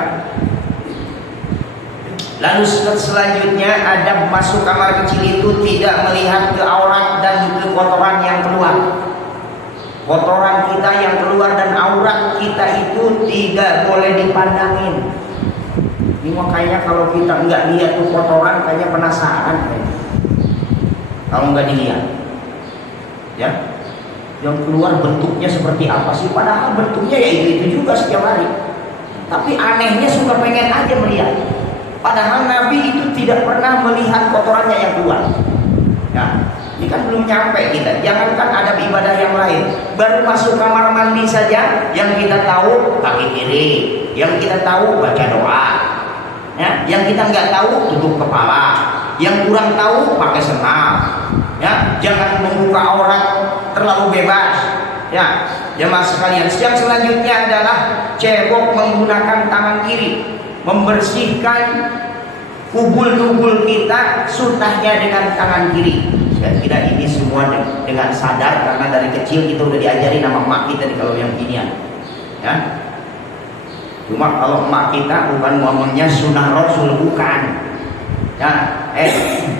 Lalu selanjutnya adab masuk kamar kecil itu tidak melihat ke aurat dan ke kotoran yang keluar. Kotoran kita yang keluar dan aurat kita itu tidak boleh dipandangin. Ini makanya kalau kita nggak lihat tuh kotoran, kayaknya penasaran. kalau nggak dilihat. Ya, yang keluar bentuknya seperti apa sih? Padahal bentuknya ya itu juga setiap hari. Tapi anehnya suka pengen aja melihat. Padahal Nabi itu tidak pernah melihat kotorannya yang keluar. Nah, ini kan belum nyampe kita. Jangankan ada ibadah yang lain, baru masuk kamar mandi saja yang kita tahu kaki kiri, yang kita tahu baca doa, ya, yang kita nggak tahu tutup kepala, yang kurang tahu pakai senam, ya, jangan membuka aurat terlalu bebas, ya, jemaah sekalian. Yang selanjutnya adalah cebok menggunakan tangan kiri, membersihkan kubul-kubul kita sunnahnya dengan tangan kiri. Saya kira ini semua dengan sadar karena dari kecil kita udah diajari nama emak kita nih kalau yang ginian, ya. Cuma kalau emak kita bukan ngomongnya sunnah Rasul, bukan, ya.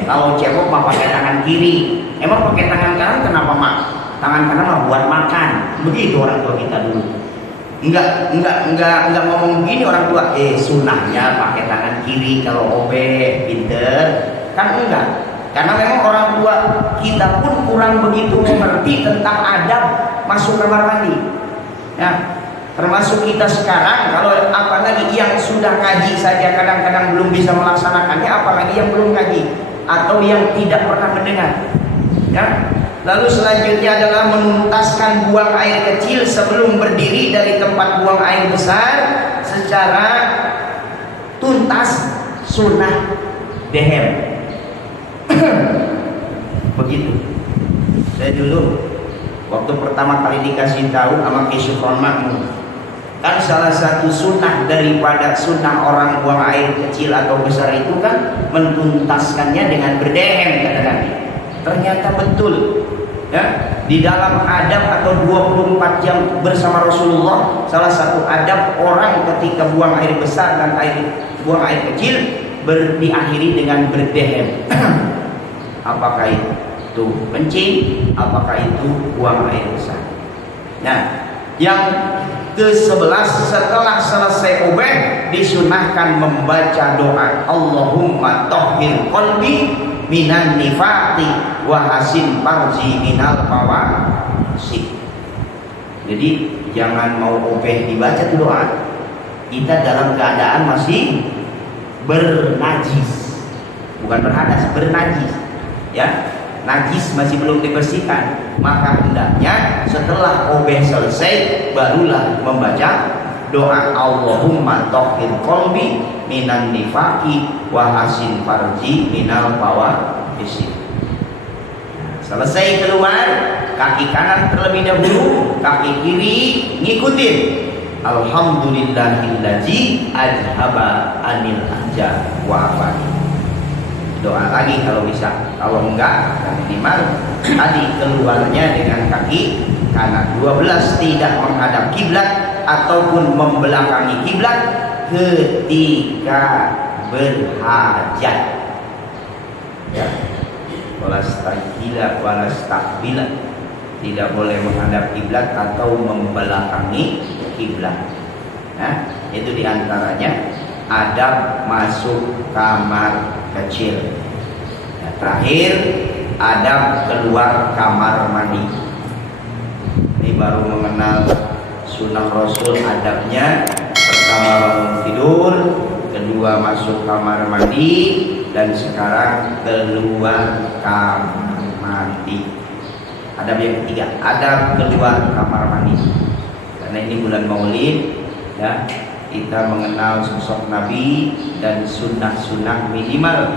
Kalau cebok mah pakai tangan kiri. Emang pakai tangan kanan kenapa mak? Tangan kanan mah buat makan. Begitu orang tua kita dulu. Enggak ngomong begini orang tua. Sunnahnya pakai tangan kiri kalau obeh, pinter. Kan enggak. Karena memang orang tua kita pun kurang begitu mengerti tentang adab masuk kamar mandi. Ya, termasuk kita sekarang, kalau apalagi yang sudah ngaji saja kadang-kadang belum bisa melaksanakannya, apalagi yang belum ngaji atau yang tidak pernah mendengar. Ya. Lalu selanjutnya adalah menuntaskan buang air kecil sebelum berdiri dari tempat buang air besar secara tuntas, sunnah dehem. Begitu. Saya dulu waktu pertama kali dikasih tahu sama Kisufron Makmur, kan salah satu sunnah daripada sunnah orang buang air kecil atau besar itu kan menuntaskannya dengan berdehem, kata Nabi. Ternyata betul. Ya, di dalam adab atau 24 jam bersama Rasulullah, salah satu adab orang ketika buang air besar dan buang air kecil diakhiri dengan berdehem. Apakah itu kencing, apakah itu buang air besar. Nah, yang ke-11 setelah selesai obeh disunahkan membaca doa Allahumma tahhir qalbi minan nifaqi wa hasin farji minal fawasik. Jadi jangan mau obeh dibaca tuh doa, kita dalam keadaan masih bernajis, bukan berhadas, bernajis, ya, najis masih belum dibersihkan. Maka hendaknya setelah obeh selesai barulah membaca doa Allahumma tahhir qalbi minan nifaqi wa hasin farji minal fawasik. Selesai keluar, kaki kanan terlebih dahulu, kaki kiri ngikutin. Alhamdulillahillazi ajhaba anil ahza wa afani. Doa lagi kalau bisa, kalau enggak minimal tadi keluarnya dengan kaki kanan. 12 tidak menghadap kiblat ataupun membelakangi kiblat ketika berhajat. Ya. Walastaqila walastaqbila, tidak boleh menghadap kiblat atau membelakangi kiblat. Nah, itu diantaranya adab masuk kamar kecil. Nah, terakhir adab keluar kamar mandi. Ini baru mengenal sunnah Rasul adabnya. Pertama bangun tidur, kedua masuk kamar mandi, dan sekarang keluar kamar mandi. Adab yang ketiga, adab keluar kamar mandi. Karena ini bulan Maulid, ya, kita mengenal sosok Nabi dan sunnah-sunnah minimal.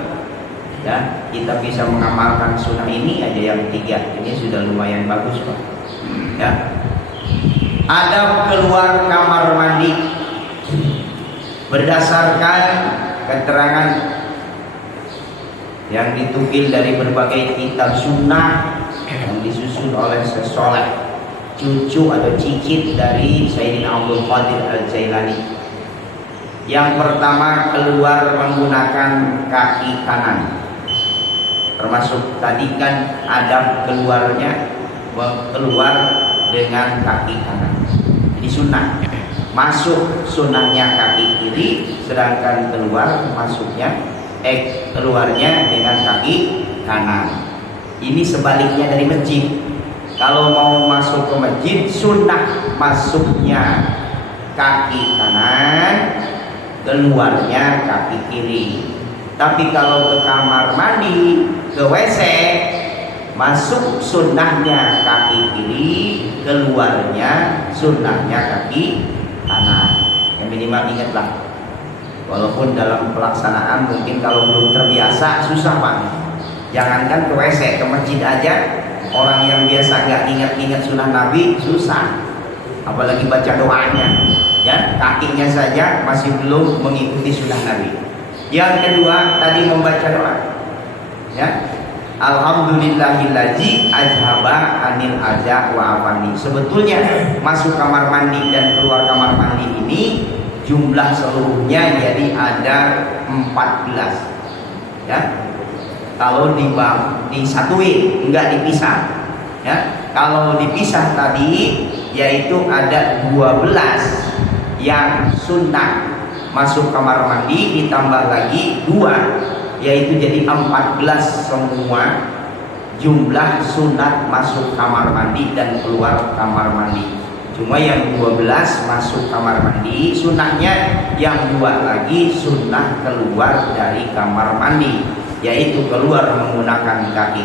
Ya, kita bisa mengamalkan sunnah ini aja yang ketiga. Ini sudah lumayan bagus, Pak. Ya. Adab keluar kamar mandi berdasarkan keterangan yang ditukil dari berbagai kitab sunnah yang disusun oleh sesoleh cucu atau cicit dari Sayyidina Abdul Qadir Al-Jailani. Yang pertama, keluar menggunakan kaki kanan. Termasuk tadi kan adab keluarnya keluar dengan kaki kanan. Jadi sunnah. Masuk sunnahnya kaki kiri, sedangkan keluarnya dengan kaki kanan. Ini sebaliknya dari masjid. Kalau mau masuk ke masjid, sunnah masuknya kaki kanan, keluarnya kaki kiri. Tapi kalau ke kamar mandi, ke WC, masuk sunnahnya kaki kiri, keluarnya sunnahnya kaki kanan. Yang minimal ingatlah. Walaupun dalam pelaksanaan mungkin kalau belum terbiasa susah banget. Jangankan ke WC, ke masjid aja orang yang biasa nggak ingat-ingat sunnah Nabi susah. Apalagi baca doanya, ya kakinya saja masih belum mengikuti sunnah Nabi. Yang kedua tadi membaca doa, ya. Alhamdulillahillazi ajhaba anil aza wa afani. Sebetulnya masuk kamar mandi dan keluar kamar mandi ini jumlah seluruhnya jadi ada 14, ya. Kalau disatuin enggak dipisah, ya. Kalau dipisah tadi yaitu ada 12 yang sunnah masuk kamar mandi ditambah lagi 2 yaitu jadi 14 semua jumlah sunat masuk kamar mandi dan keluar kamar mandi. Cuma yang 12 masuk kamar mandi sunnahnya, yang 2 lagi sunnah keluar dari kamar mandi, yaitu keluar menggunakan kaki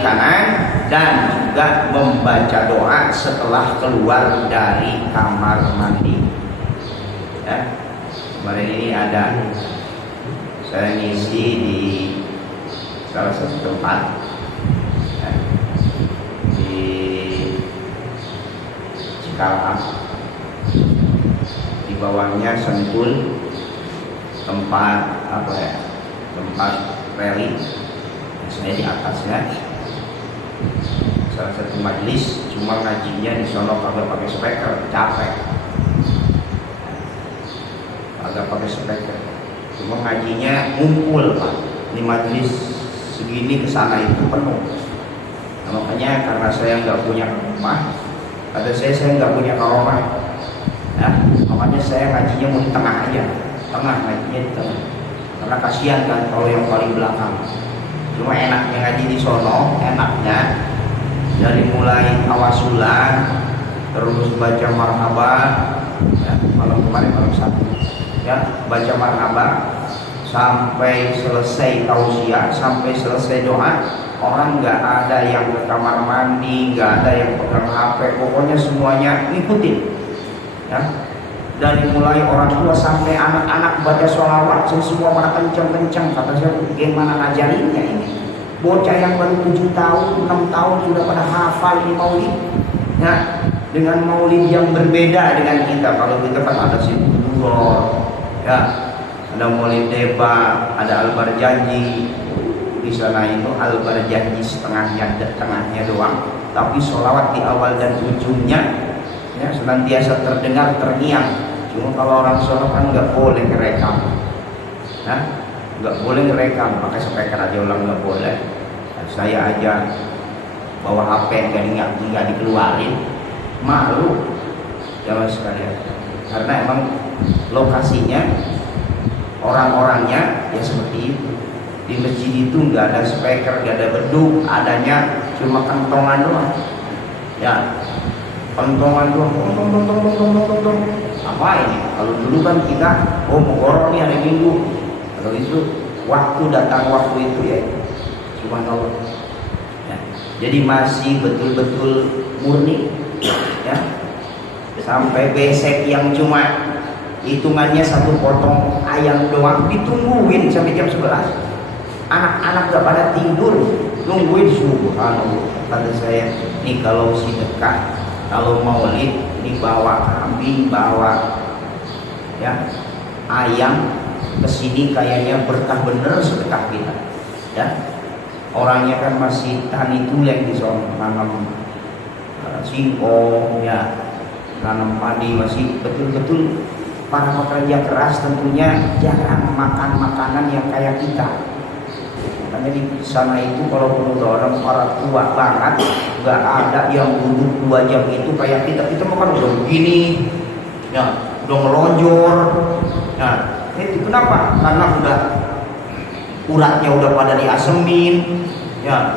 kanan dan juga membaca doa setelah keluar dari kamar mandi. Ya, kemarin ini ada saya ngisi di salah satu tempat, ya, di Cikarang, di bawahnya Sentul, tempat apa ya, tempat rally, saya di atasnya salah satu majelis, cuma ngajinya di sono kagak pakai speaker, capek, agak pakai speaker. Cuma ngajinya ngumpul Pak, di majelis segini kesana itu penuh. Nah, makanya karena saya nggak punya rumah, kata saya nggak punya karomah, ya, makanya saya ngajinya mau di tengah aja, ngajinya di tengah, karena kasihan kan kalau yang paling belakang. Cuma enaknya ngaji di sono, enaknya dari mulai awasulan terus baca marhaban, ya, malam kemarin malam Sabtu, ya, baca marhaban sampai selesai tausiah, sampai selesai doa. Orang nggak ada yang ke kamar mandi, nggak ada yang pegang HP, pokoknya semuanya ngikutin, ya. Dari mulai orang tua sampai anak-anak baca sholawat, semua pada kenceng-kenceng. Kata saya, gimana ngajarinnya ini? Bocah yang baru 7 tahun, 6 tahun sudah pada hafal ini maulid, ya. Dengan maulid yang berbeda dengan kita. Kalau kita kan ada Sibulur, ya, ada maulid Deba, ada Al-Barjanji. Di sana itu Al-Barjanji tengahnya doang, tapi sholawat di awal dan ujungnya, ya, senantiasa terdengar terngiang. Cuma kalau orang sholat kan nggak boleh ngerekam, nah, nggak boleh ngerekam, pakai speaker aja ulang nggak boleh. Nah, saya aja bawa HP nggak dikeluarin, malu jamaah sekalian, karena emang lokasinya orang-orangnya ya seperti itu. Di masjid itu nggak ada speaker, nggak ada beduk, adanya cuma kentongan doang, ya, kentongan doang, tong. Apa ini? Kalau dulu kan kita, mogoro nih hari Minggu, kalau itu waktu datang waktu itu ya, subhanallah. Ya, jadi masih betul-betul murni, ya, sampai besek yang cuma hitungannya 1 potong ayam doang ditungguin sampai jam 11. Anak-anak gak pada tidur nungguin, subhanallah. Kata saya, nih kalau sedekah, kalau maulid, ini bawa kambing, bawa, ya, ayam kesini kayaknya berkah bener sedekah kita, ya. Orangnya kan masih tani tulen di sana, nanam singkong, ya, nanam padi, masih betul-betul para pekerja keras, tentunya jarang makan makanan yang kayak kita. Makanya di sana itu kalau udah orang para tua banget, nggak ada yang duduk 2 jam itu kayak kita makan udah begini, ya, udah melonjor. Nah, itu kenapa? Karena uratnya udah pada diasemin, ya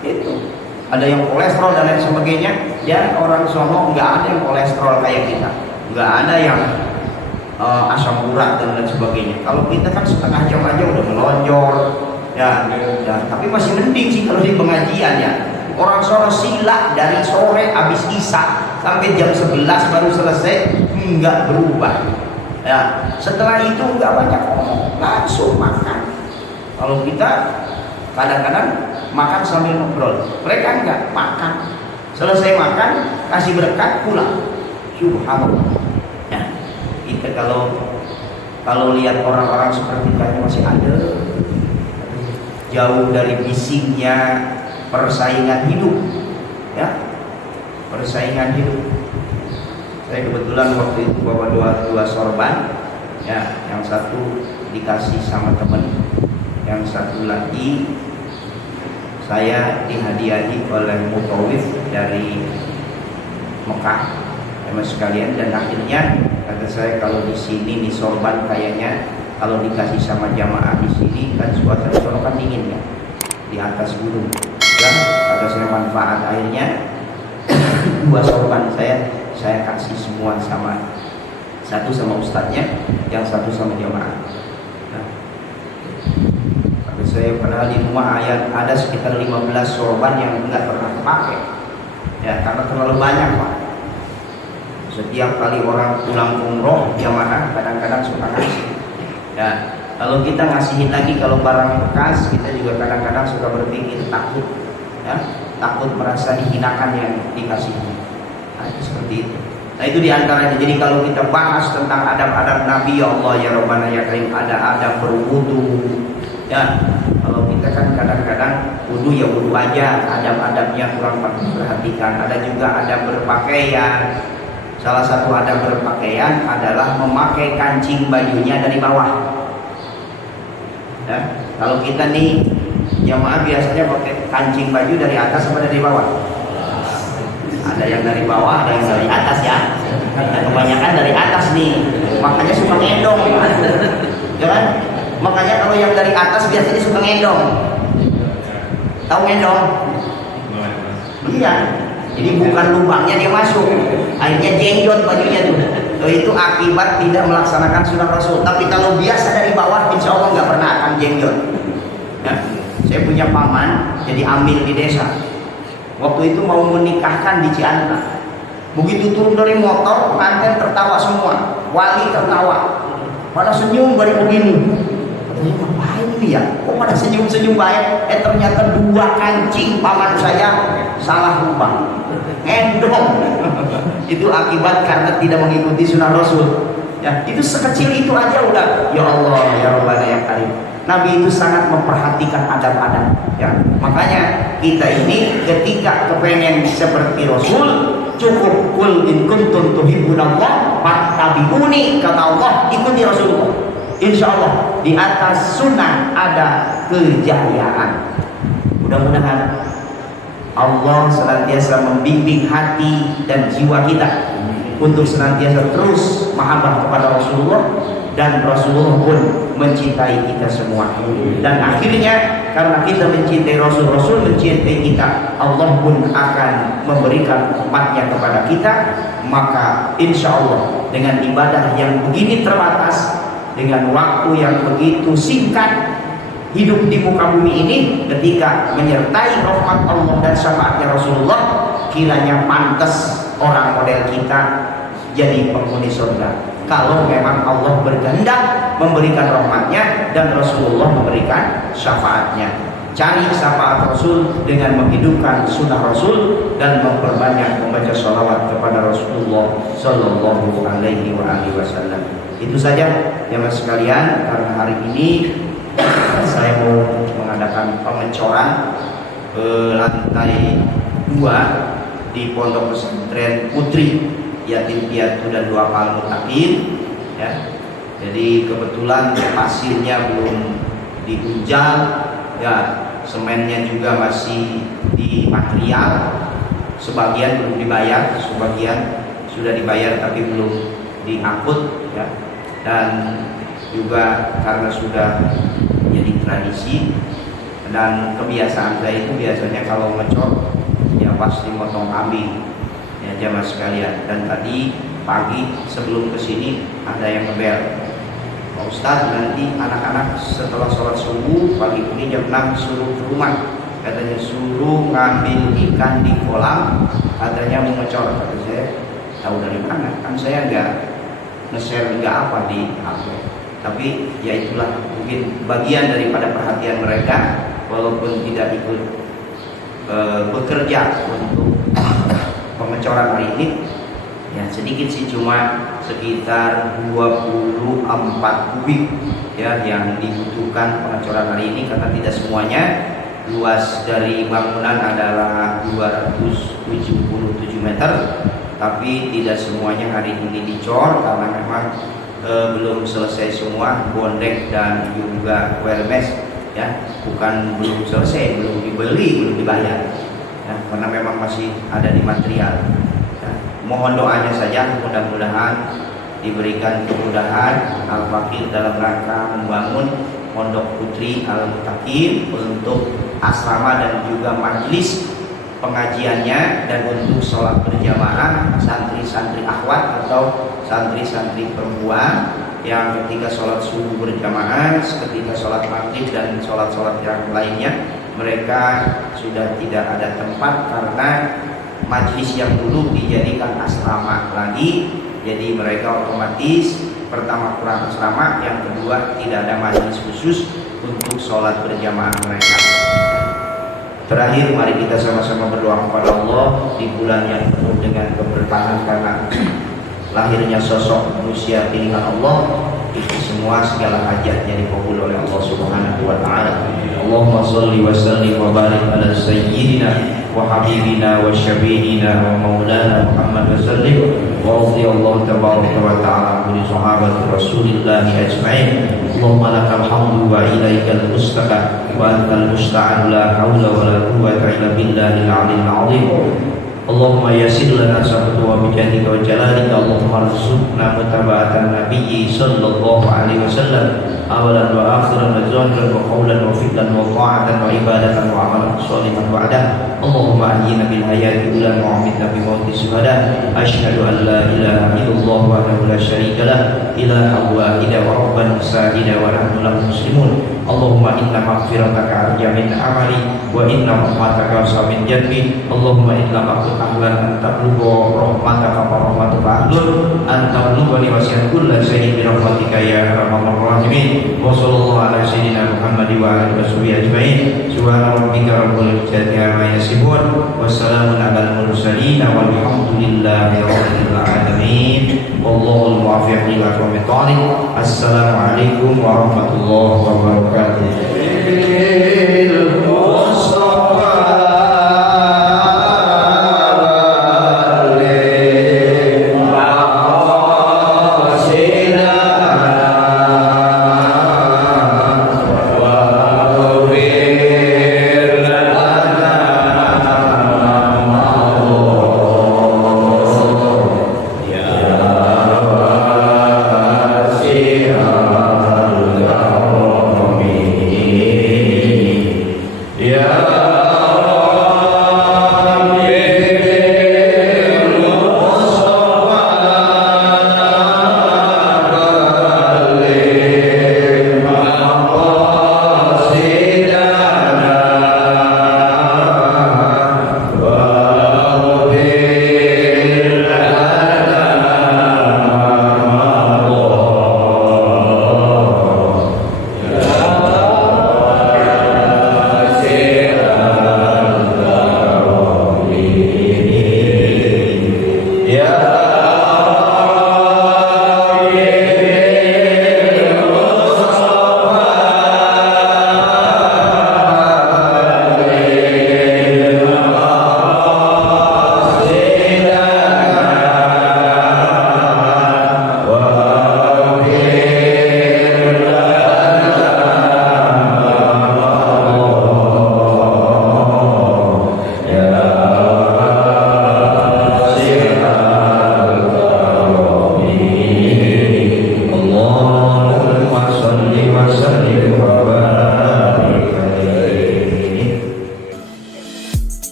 itu. Ada yang kolesterol dan lain sebagainya. Ya orang sono nggak ada yang kolesterol kayak kita, nggak ada yang asam urat dan lain sebagainya. Kalau kita kan setengah jam aja udah melonjor, ya. Tapi masih mending sih kalau di pengajian ya. Orang sono sila dari sore habis isya sampai jam 11 baru selesai, nggak berubah. Ya, setelah itu nggak banyak ngomong, langsung makan. Kalau kita kadang-kadang makan sambil ngobrol, mereka enggak, makan. Selesai makan, kasih berkat, pulang. Subhanallah. Ya, kita kalau lihat orang-orang seperti tadi masih ada, jauh dari bisingnya persaingan hidup, ya, persaingan hidup. Saya kebetulan waktu itu bawa dua sorban, ya, yang satu dikasih sama teman, yang satu lagi saya dihadiahi oleh mutawif dari Mekah, teman sekalian. Dan akhirnya kata saya, kalau di sini nih sorban kayaknya kalau dikasih sama jamaah di sini kan suasana sono kan dingin ya, di atas gunung. Dan kata saya manfaat airnya dua sorban saya kasih semua, sama satu sama ustadznya, yang satu sama jamaah. Nah, saya padahal di rumah ada sekitar 15 sorban yang nggak pernah pakai, ya, karena terlalu banyak Pak. Setiap kali orang pulang umroh jamaah kadang-kadang suka ngasih, ya. Kalau kita ngasihin lagi kalau barang bekas, kita juga kadang-kadang suka berpikir takut, ya, takut merasa dihinakan yang dikasih. Nah, itu seperti itu. Nah, itu diantaranya. Jadi kalau kita bahas tentang adab-adab Nabi, ya Allah ya Rabbana ya Karim, ada adab berwudu. Ya, kalau kita kan kadang-kadang wudu ya wudu aja, adab-adabnya kurang perhatikan. Ada juga adab berpakaian. Salah satu adab berpakaian adalah memakai kancing bajunya dari bawah. Ya, kalau kita nih jamaah biasanya pakai kancing baju dari atas atau dari bawah? Ada yang dari bawah, ada yang dari atas ya. Nah, kebanyakan dari atas nih, makanya suka ngendong, ya kan? Makanya kalau yang dari atas biasanya suka ngendong. Tahu ngendong? Iya. Jadi bukan lubangnya dia masuk, akhirnya jengjot bajunya tuh. Itu akibat tidak melaksanakan sunnah Rasul. Tapi kalau biasa dari bawah, insya Allah nggak pernah akan jengjot. Ya. Saya punya paman, jadi amil di desa. Waktu itu mau menikahkan di Cianjur. Begitu turun dari motor, pengantin tertawa semua, wali tertawa, pada senyum balik begini. Ini ngapain ini ya? Kok pada senyum-senyum baik? Ternyata dua kancing paman saya salah lubang, ngendong. Itu akibat karena tidak mengikuti sunnah Rasul. Ya, itu sekecil itu aja udah. Ya Allah, ya Rabbana ya Karim. Nabi itu sangat memperhatikan adab-adab. Ya, makanya kita ini ketika kepengen seperti Rasul, cukup kul in kuntum tuhibbunallah fattabi'uni, kata Allah, ikuti Rasulullah. Insya Allah di atas sunnah ada kejayaan. Mudah-mudahan Allah senantiasa membimbing hati dan jiwa kita untuk senantiasa terus mahabbah kepada Rasulullah, dan Rasulullah pun mencintai kita semua. Dan akhirnya karena kita mencintai Rasul mencintai kita, Allah pun akan memberikan rahmatnya kepada kita. Maka insya Allah dengan ibadah yang begini terbatas, dengan waktu yang begitu singkat, hidup di muka bumi ini, ketika menyertai rahmat Allah dan syafaatnya Rasulullah, kiranya pantas orang model kita jadi penghuni surga. Kalau memang Allah berkehendak memberikan rahmatnya dan Rasulullah memberikan syafaatnya. Cari syafaat Rasul dengan menghidupkan sunnah Rasul dan memperbanyak membaca sholawat kepada Rasulullah Sallallahu Alaihi Wasallam. Itu saja jemaah sekalian, karena hari ini saya mau mengadakan pengecoran lantai 2 di Pondok Pesantren Putri Yatim Piatu dan Dua Pal Mutakin, ya. Jadi kebetulan pasirnya belum diunjal, ya, semennya juga masih di material, sebagian belum dibayar, sebagian sudah dibayar tapi belum diangkut, ya. Dan juga karena sudah jadi tradisi dan kebiasaan saya itu biasanya kalau ngecor ya pasti motong kambing ya jamaah sekalian. Dan tadi pagi sebelum kesini ada yang ngebel, Pak Ustadz nanti anak-anak setelah sholat subuh pagi ini jam 6 suruh ke rumah, katanya suruh ngambil ikan di kolam, katanya mau ngecor. Kata saya, tahu dari mana, kan saya nggak nge-share nggak apa di HP. Tapi ya itulah mungkin bagian daripada perhatian mereka, walaupun tidak ikut bekerja untuk pengecoran hari ini. Ya sedikit sih, cuma sekitar 24 kubik ya yang dibutuhkan pengecoran hari ini, karena tidak semuanya. Luas dari bangunan adalah 277 meter, tapi tidak semuanya hari ini dicor karena memang belum selesai semua bondek dan juga wearmes ya, bukan belum selesai, belum dibeli, belum dibayar ya, karena memang masih ada di material ya. Mohon doanya saja, mudah-mudahan diberikan kemudahan Al-Fakir dalam rangka membangun Pondok Putri Al-Mutakin untuk asrama dan juga majelis pengajiannya, dan untuk sholat berjamaah santri-santri akhwat atau santri-santri perempuan yang ketika sholat subuh berjamaah, ketika sholat maghrib dan sholat-sholat yang lainnya mereka sudah tidak ada tempat karena majelis yang dulu dijadikan asrama lagi. Jadi mereka otomatis pertama kurang asrama, yang kedua tidak ada majelis khusus untuk sholat berjamaah mereka. Terakhir, mari kita sama-sama berdoa kepada Allah di bulan yang penuh dengan keberkahan karena lahirnya sosok manusia pilihan Allah. Itu semua segala hajatnya dikabul oleh Allah Subhanahu wa taala. Allahumma shalli wa sallim wa barik ala sayyidina wa habibina wa syafiina wa maulana Muhammad wa sallim wa radhiyallahu tabaraka wa ta'ala an sahabati Rasulillah ajma'in. Allahumma lakal hamdu wa ilaikal mustaqim wa antal musta'an, la haula wa la quwwata illa billahil 'aliyyil 'azim. Allahumma yassir lana sabtu wa bijadika wa jalalika. Allahumma arzuqna mutaba'atan nabiyyi sallallahu alaihi wasallam awalan wa akhiran wa zahiran wa qawlan wa fi'lan wa ta'atan wa ibadatan wa amalan sholihan wa adah. Allahumma ahyina bil hayati ulan wa amitna bi mauti syuhada. Asyhadu an la ilaha illallah wahdahu la syarika lah, ilaha wahida wa rabban sa'ida wa nahnu lahu muslimun. Allahumma inna maghfirataka arja min amali wa inna rahmataka awsa min jadbi. Allahumma inna maqut ahlan an tablugha rahmataka wa rahmatuka ahlun an tablugha li wasi'at kulla shay'in bi rahmatika ya arhamar rahimin. Wa sallallahu ala sayyidina Muhammad wa ala alihi ajma'in. Subhana rabbika rabbil izzati amma yasifun wa salamun alal mursalin walhamdulillahi rabbil alamin. Wallahu muwaffiq ila aqwamit thariq. Assalamualaikum warahmatullahi wabarakatuh. Ya